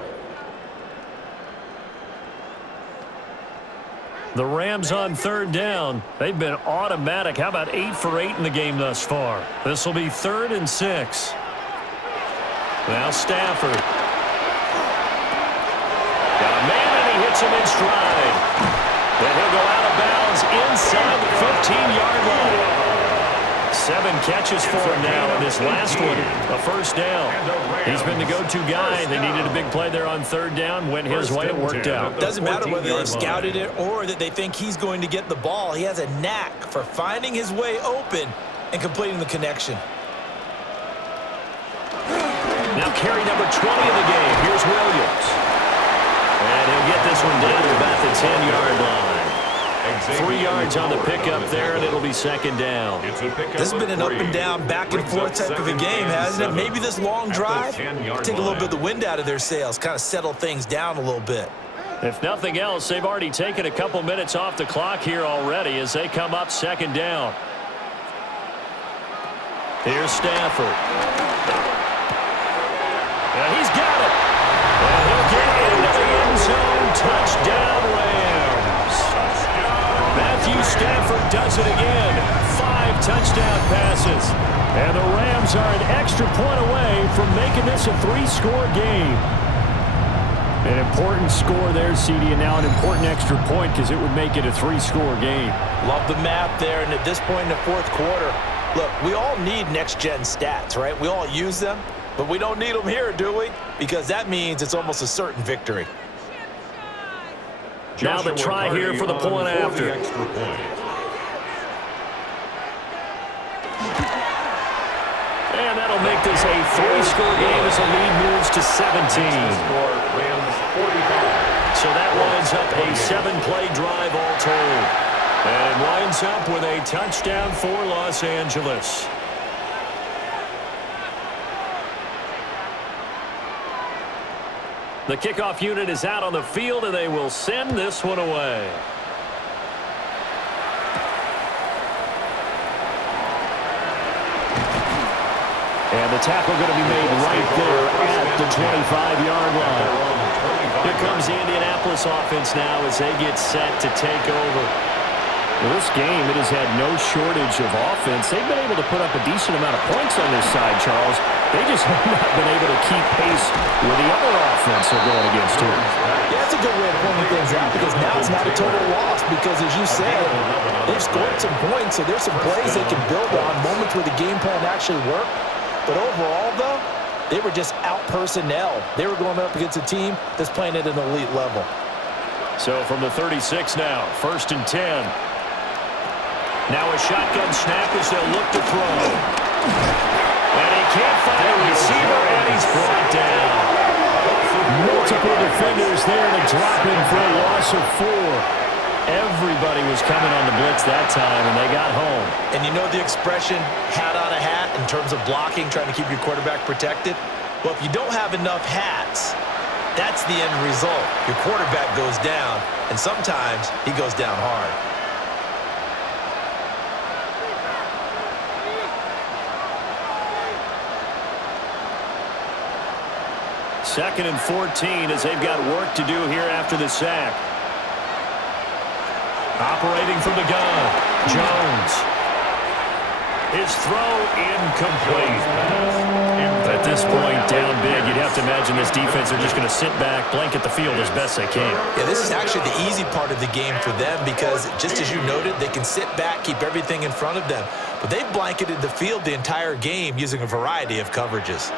The Rams on third down. They've been automatic. How about 8 for 8 in the game thus far? This will be 3rd and 6. Now Stafford. Got a man, and he hits him in stride. Then he'll go out of bounds inside the 15-yard line. 7 catches for him now, and this last one, a first down. He's been the go-to guy. They needed a big play there on third down. Went his way. It worked out. Doesn't matter whether they've scouted it or that they think he's going to get the ball. He has a knack for finding his way open and completing the connection. Now carry number 20 in the game. Here's Williams. And he'll get this one down to about the 10-yard line. 3 yards on the pickup there, and it'll be 2nd down. This has been an up-and-down, back-and-forth type of a game, hasn't it? Maybe this long drive take a little bit of the wind out of their sails, kind of settle things down a little bit. If nothing else, they've already taken a couple minutes off the clock here already as they come up 2nd down. Here's Stafford. And he's got it. And he'll get into the end zone. Touchdown, Rams. Matthew Stafford does it again. 5 touchdown passes. And the Rams are an extra point away from making this a 3-score game. An important score there, CD, and now an important extra point because it would make it a 3-score game. Love the math there, and at this point in the 4th quarter, look, we all need next-gen stats, right? We all use them, but we don't need them here, do we? Because that means it's almost a certain victory. Now the try here for the point after. And that'll make this a 3-score game as the lead moves to 17. So that winds up a 7-play drive all told. And winds up with a touchdown for Los Angeles. The kickoff unit is out on the field, and they will send this one away. And the tackle going to be made right there at the 25-yard line. Here comes the Indianapolis offense now as they get set to take over. Well, this game, it has had no shortage of offense. They've been able to put up a decent amount of points on this side, Charles. They just have not been able to keep pace with the other offense they're going against here. Yeah, that's a good way of pointing things out because now it's not a total loss because, as you said, they've scored some points, so there's some plays they can build on, moments where the game plan actually worked. But overall, though, they were just out-personnel. They were going up against a team that's playing at an elite level. So from the 36 now, 1st and 10. Now a shotgun snap as they'll look to throw. And he can't find a receiver, and he's brought down. Multiple defenders there to drop him for a loss of 4. Everybody was coming on the blitz that time, and they got home. And you know the expression, hat on a hat, in terms of blocking, trying to keep your quarterback protected? Well, if you don't have enough hats, that's the end result. Your quarterback goes down, and sometimes he goes down hard. Second and 14 as they've got work to do here after the sack. Operating from the gun, Jones. His throw incomplete. At this point, down big, you'd have to imagine this defense are just going to sit back, blanket the field as best they can. Yeah, this is actually the easy part of the game for them because, just as you noted, they can sit back, keep everything in front of them. But they've blanketed the field the entire game using a variety of coverages.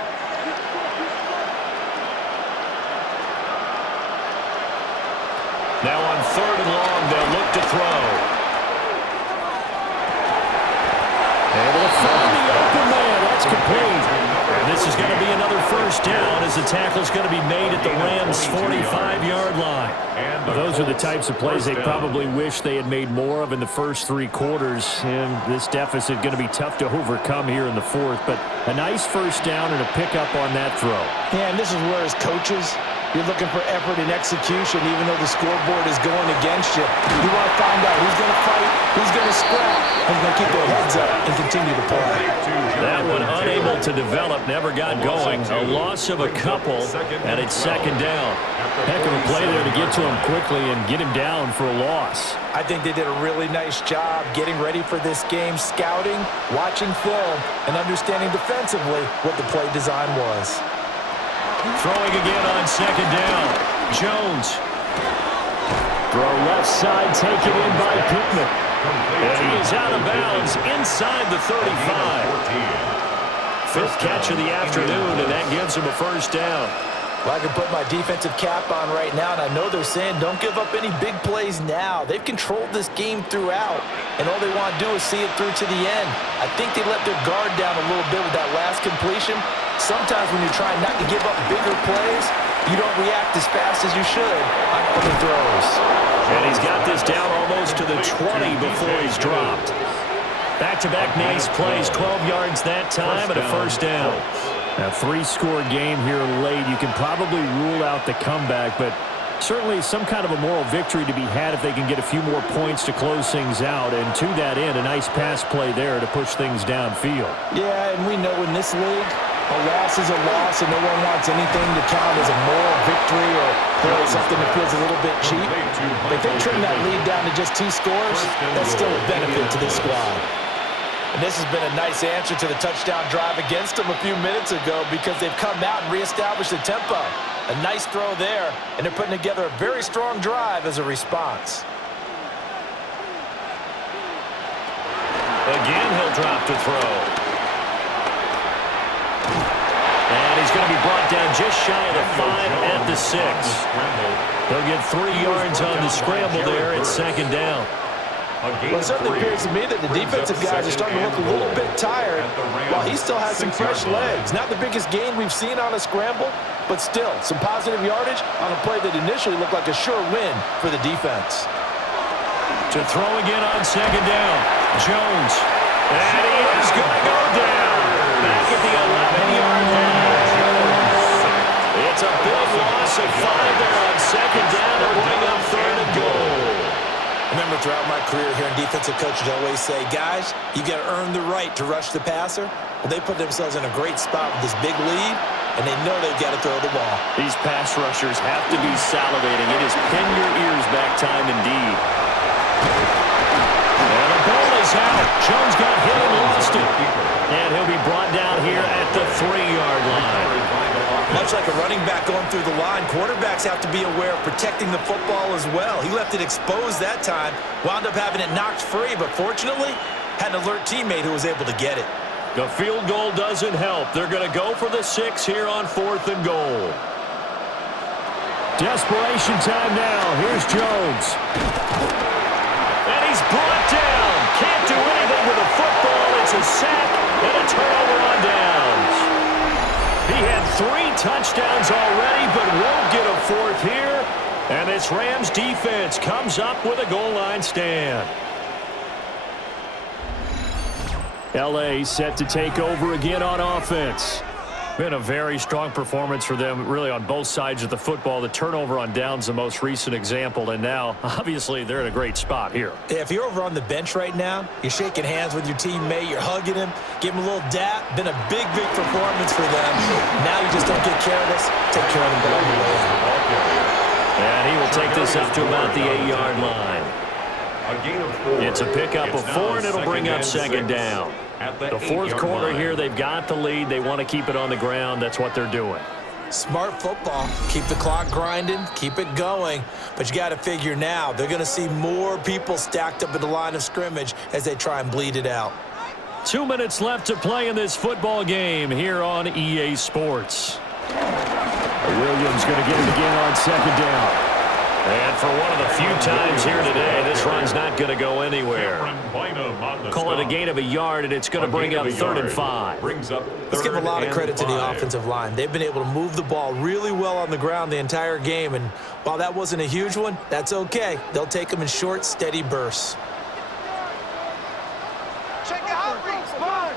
Now on 3rd and long, they'll look to throw. Able to find the open man. That's complete. And this is going to be another 1st down as the tackle's going to be made at the Rams' 45-yard line. Those are the types of plays they probably wish they had made more of in the first 3 quarters. And this deficit going to be tough to overcome here in the 4th. But a nice 1st down and a pickup on that throw. Yeah, and this is where, as coaches, You're looking for effort and execution, even though the scoreboard is going against you. You want to find out who's going to fight, who's going to scrap, who's going to keep their heads up and continue to play. That one unable to develop, never got going. A loss of a couple, and it's second down. Heck of a play there to get to him quickly and get him down for a loss. I think they did a really nice job getting ready for this game, scouting, watching film, and understanding defensively what the play design was. Throwing again on second down. Jones. Throw left side, taken in by Pittman. And he is out of bounds inside the 35. Fifth catch of the afternoon, and that gives him a first down. Well, I can put my defensive cap on right now, and I know they're saying don't give up any big plays now. They've controlled this game throughout, and all they want to do is see it through to the end. I think they let their guard down a little bit with that last completion. Sometimes when you're trying not to give up bigger plays, you don't react as fast as you should on other throws. And he's got this down almost to the 20 before he's dropped. Back-to-back nice plays, 12 yards that time, and a first down. A three-score game here late. You can probably rule out the comeback, but certainly some kind of a moral victory to be had if they can get a few more points to close things out. And to that end, a nice pass play there to push things downfield. Yeah, and we know in this league, a loss is a loss, and no one wants anything to count as a moral victory or really something that feels a little bit cheap. If they trim that lead down to just 2 scores, that's still a benefit to this squad. And this has been a nice answer to the touchdown drive against them a few minutes ago because they've come out and reestablished the tempo. A nice throw there, and they're putting together a very strong drive as a response. Again, he'll drop to throw. And he's going to be brought down just shy of the 5 at the 6. He'll get 3 yards on the scramble there at second down. Well, it certainly appears to me that the defensive guys are starting to look a little bit tired while he still has some fresh legs. Not the biggest gain we've seen on a scramble, but still some positive yardage on a play that initially looked like a sure win for the defense. To throw again on second down. Jones. And he is going to go down. Back at the 11-yard line. It's a big loss of 5 there on second down to bring up third and goal. Remember, throughout my career here in defensive coaches, I always say, guys, you got to earn the right to rush the passer. Well, they put themselves in a great spot with this big lead, and they know they've got to throw the ball. These pass rushers have to be salivating. It is pin your ears back time indeed. And the ball is out. Jones got hit and lost it. And he'll be brought down here at the 3-yard line. Much like a running back going through the line, quarterbacks have to be aware of protecting the football as well. He left it exposed that time, wound up having it knocked free, but fortunately, had an alert teammate who was able to get it. The field goal doesn't help. They're going to go for the 6 here on 4th and goal. Desperation time now. Here's Jones. And he's brought down. Can't do anything with the football. It's a sack and a turnover on downs. He had 3 touchdowns already, but won't get a 4th here. And this Rams defense comes up with a goal line stand. L.A. set to take over again on offense. Been a very strong performance for them, really, on both sides of the football. The turnover on downs, the most recent example, and now, obviously, they're in a great spot here. Yeah, if you're over on the bench right now, you're shaking hands with your teammate, you're hugging him, give him a little dap. Been a big, big performance for them. Now you just don't get careless. Take care of the ball on the way out. And he will take this up to about the 8-yard line. It's a pickup of 4, and it'll bring up second down. The 4th quarter here, they've got the lead. They want to keep it on the ground. That's what they're doing. Smart football. Keep the clock grinding. Keep it going. But you got to figure now, they're going to see more people stacked up at the line of scrimmage as they try and bleed it out. 2 minutes left to play in this football game here on EA Sports. Williams going to get it again on second down. And for one of the few times here today, this run's not going to go anywhere. Call it a gain of a yard, and it's going to bring up 3rd and 5. Let's give a lot of credit to the offensive line. They've been able to move the ball really well on the ground the entire game, and while that wasn't a huge one, that's okay. They'll take them in short, steady bursts. Check the heartbeat. Sponge.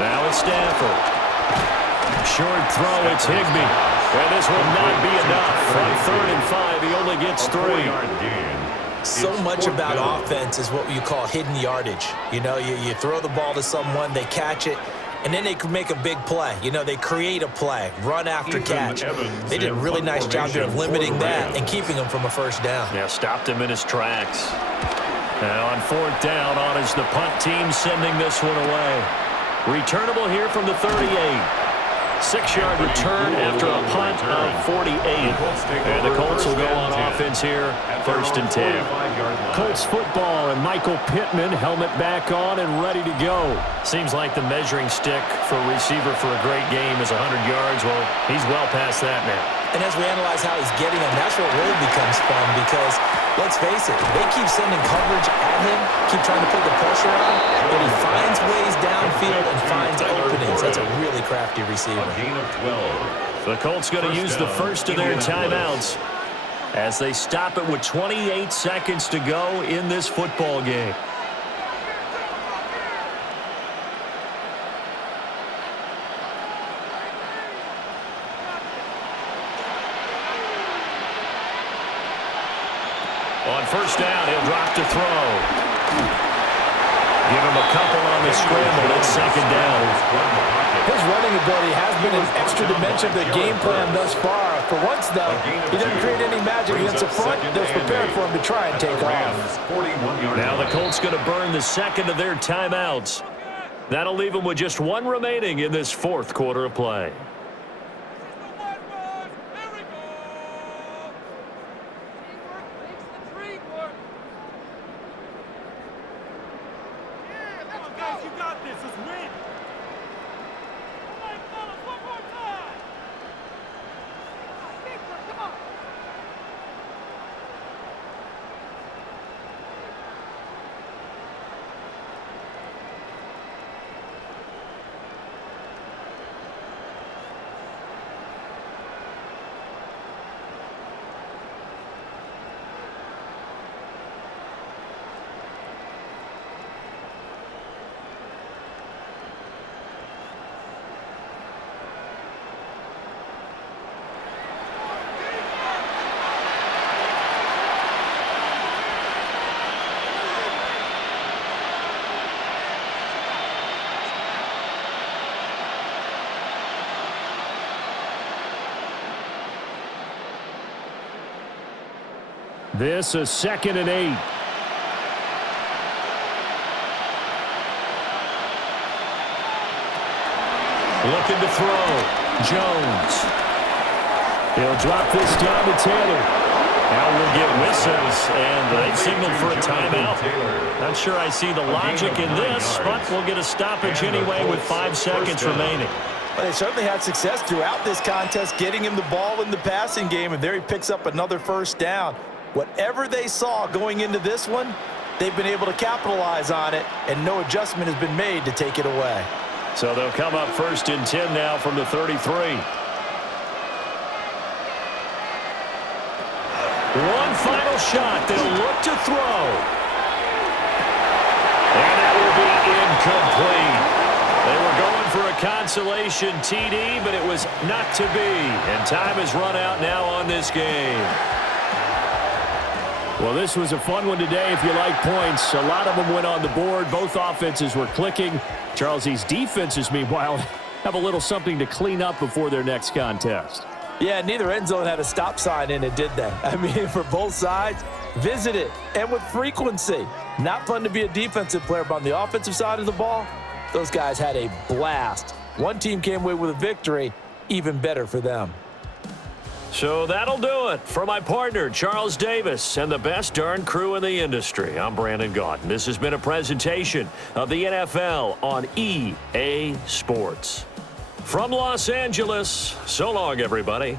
No. Now it's Stafford. Short throw, it's Higbee. And this will not be enough. On 3rd and 5, he only gets 3. So much about offense is what you call hidden yardage. You know, you throw the ball to someone, they catch it, and then they can make a big play. You know, they create a play, run after catch. They did a really nice job here of limiting that and keeping him from a first down. Yeah, stopped him in his tracks. Now on 4th down, on is the punt team sending this one away. Returnable here from the 38. 6-yard return after a punt of 48. And the Colts will go on offense here, 1st and 10. Colts football and Michael Pittman, helmet back on and ready to go. Seems like the measuring stick for a receiver for a great game is 100 yards. Well, he's well past that now. And as we analyze how he's getting them, that's what really becomes fun because, let's face it, they keep sending coverage at him, keep trying to put the pressure on, but he finds ways downfield and finds openings. That's a really crafty receiver. Gain of 12. The Colts going to use the first of their timeouts as they stop it with 28 seconds to go in this football game. On 1st down, he'll drop to throw. Give him a couple on the scramble. It's 2nd down. His running ability has been an extra dimension of the game plan thus far. For once, though, he didn't create any magic against the front. They're prepared for him to try and take off. Now the Colts going to burn the 2nd of their timeouts. That'll leave them with just 1 remaining in this 4th quarter of play. This is 2nd and 8. Looking to throw. Jones. He'll drop this down to Taylor. Now we'll get whistles, and they've signaled for a timeout. Not sure I see the logic in this, but we'll get a stoppage anyway with 5 seconds remaining. Well, they certainly had success throughout this contest getting him the ball in the passing game, and there he picks up another 1st down. Whatever they saw going into this one, they've been able to capitalize on it, and no adjustment has been made to take it away. So they'll come up 1st and 10 now from the 33. One final shot. They'll look to throw. And that will be incomplete. They were going for a consolation TD, but it was not to be. And time has run out now on this game. Well, this was a fun one today if you like points. A lot of them went on the board. Both offenses were clicking. Charles, these defenses, meanwhile, have a little something to clean up before their next contest. Yeah, neither end zone had a stop sign in it, did they? I mean, for both sides, visit it, and with frequency. Not fun to be a defensive player, but on the offensive side of the ball, those guys had a blast. One team came away with a victory, even better for them. So that'll do it for my partner, Charles Davis, and the best darn crew in the industry. I'm Brandon Gaudin. This has been a presentation of the NFL on EA Sports. From Los Angeles, so long, everybody.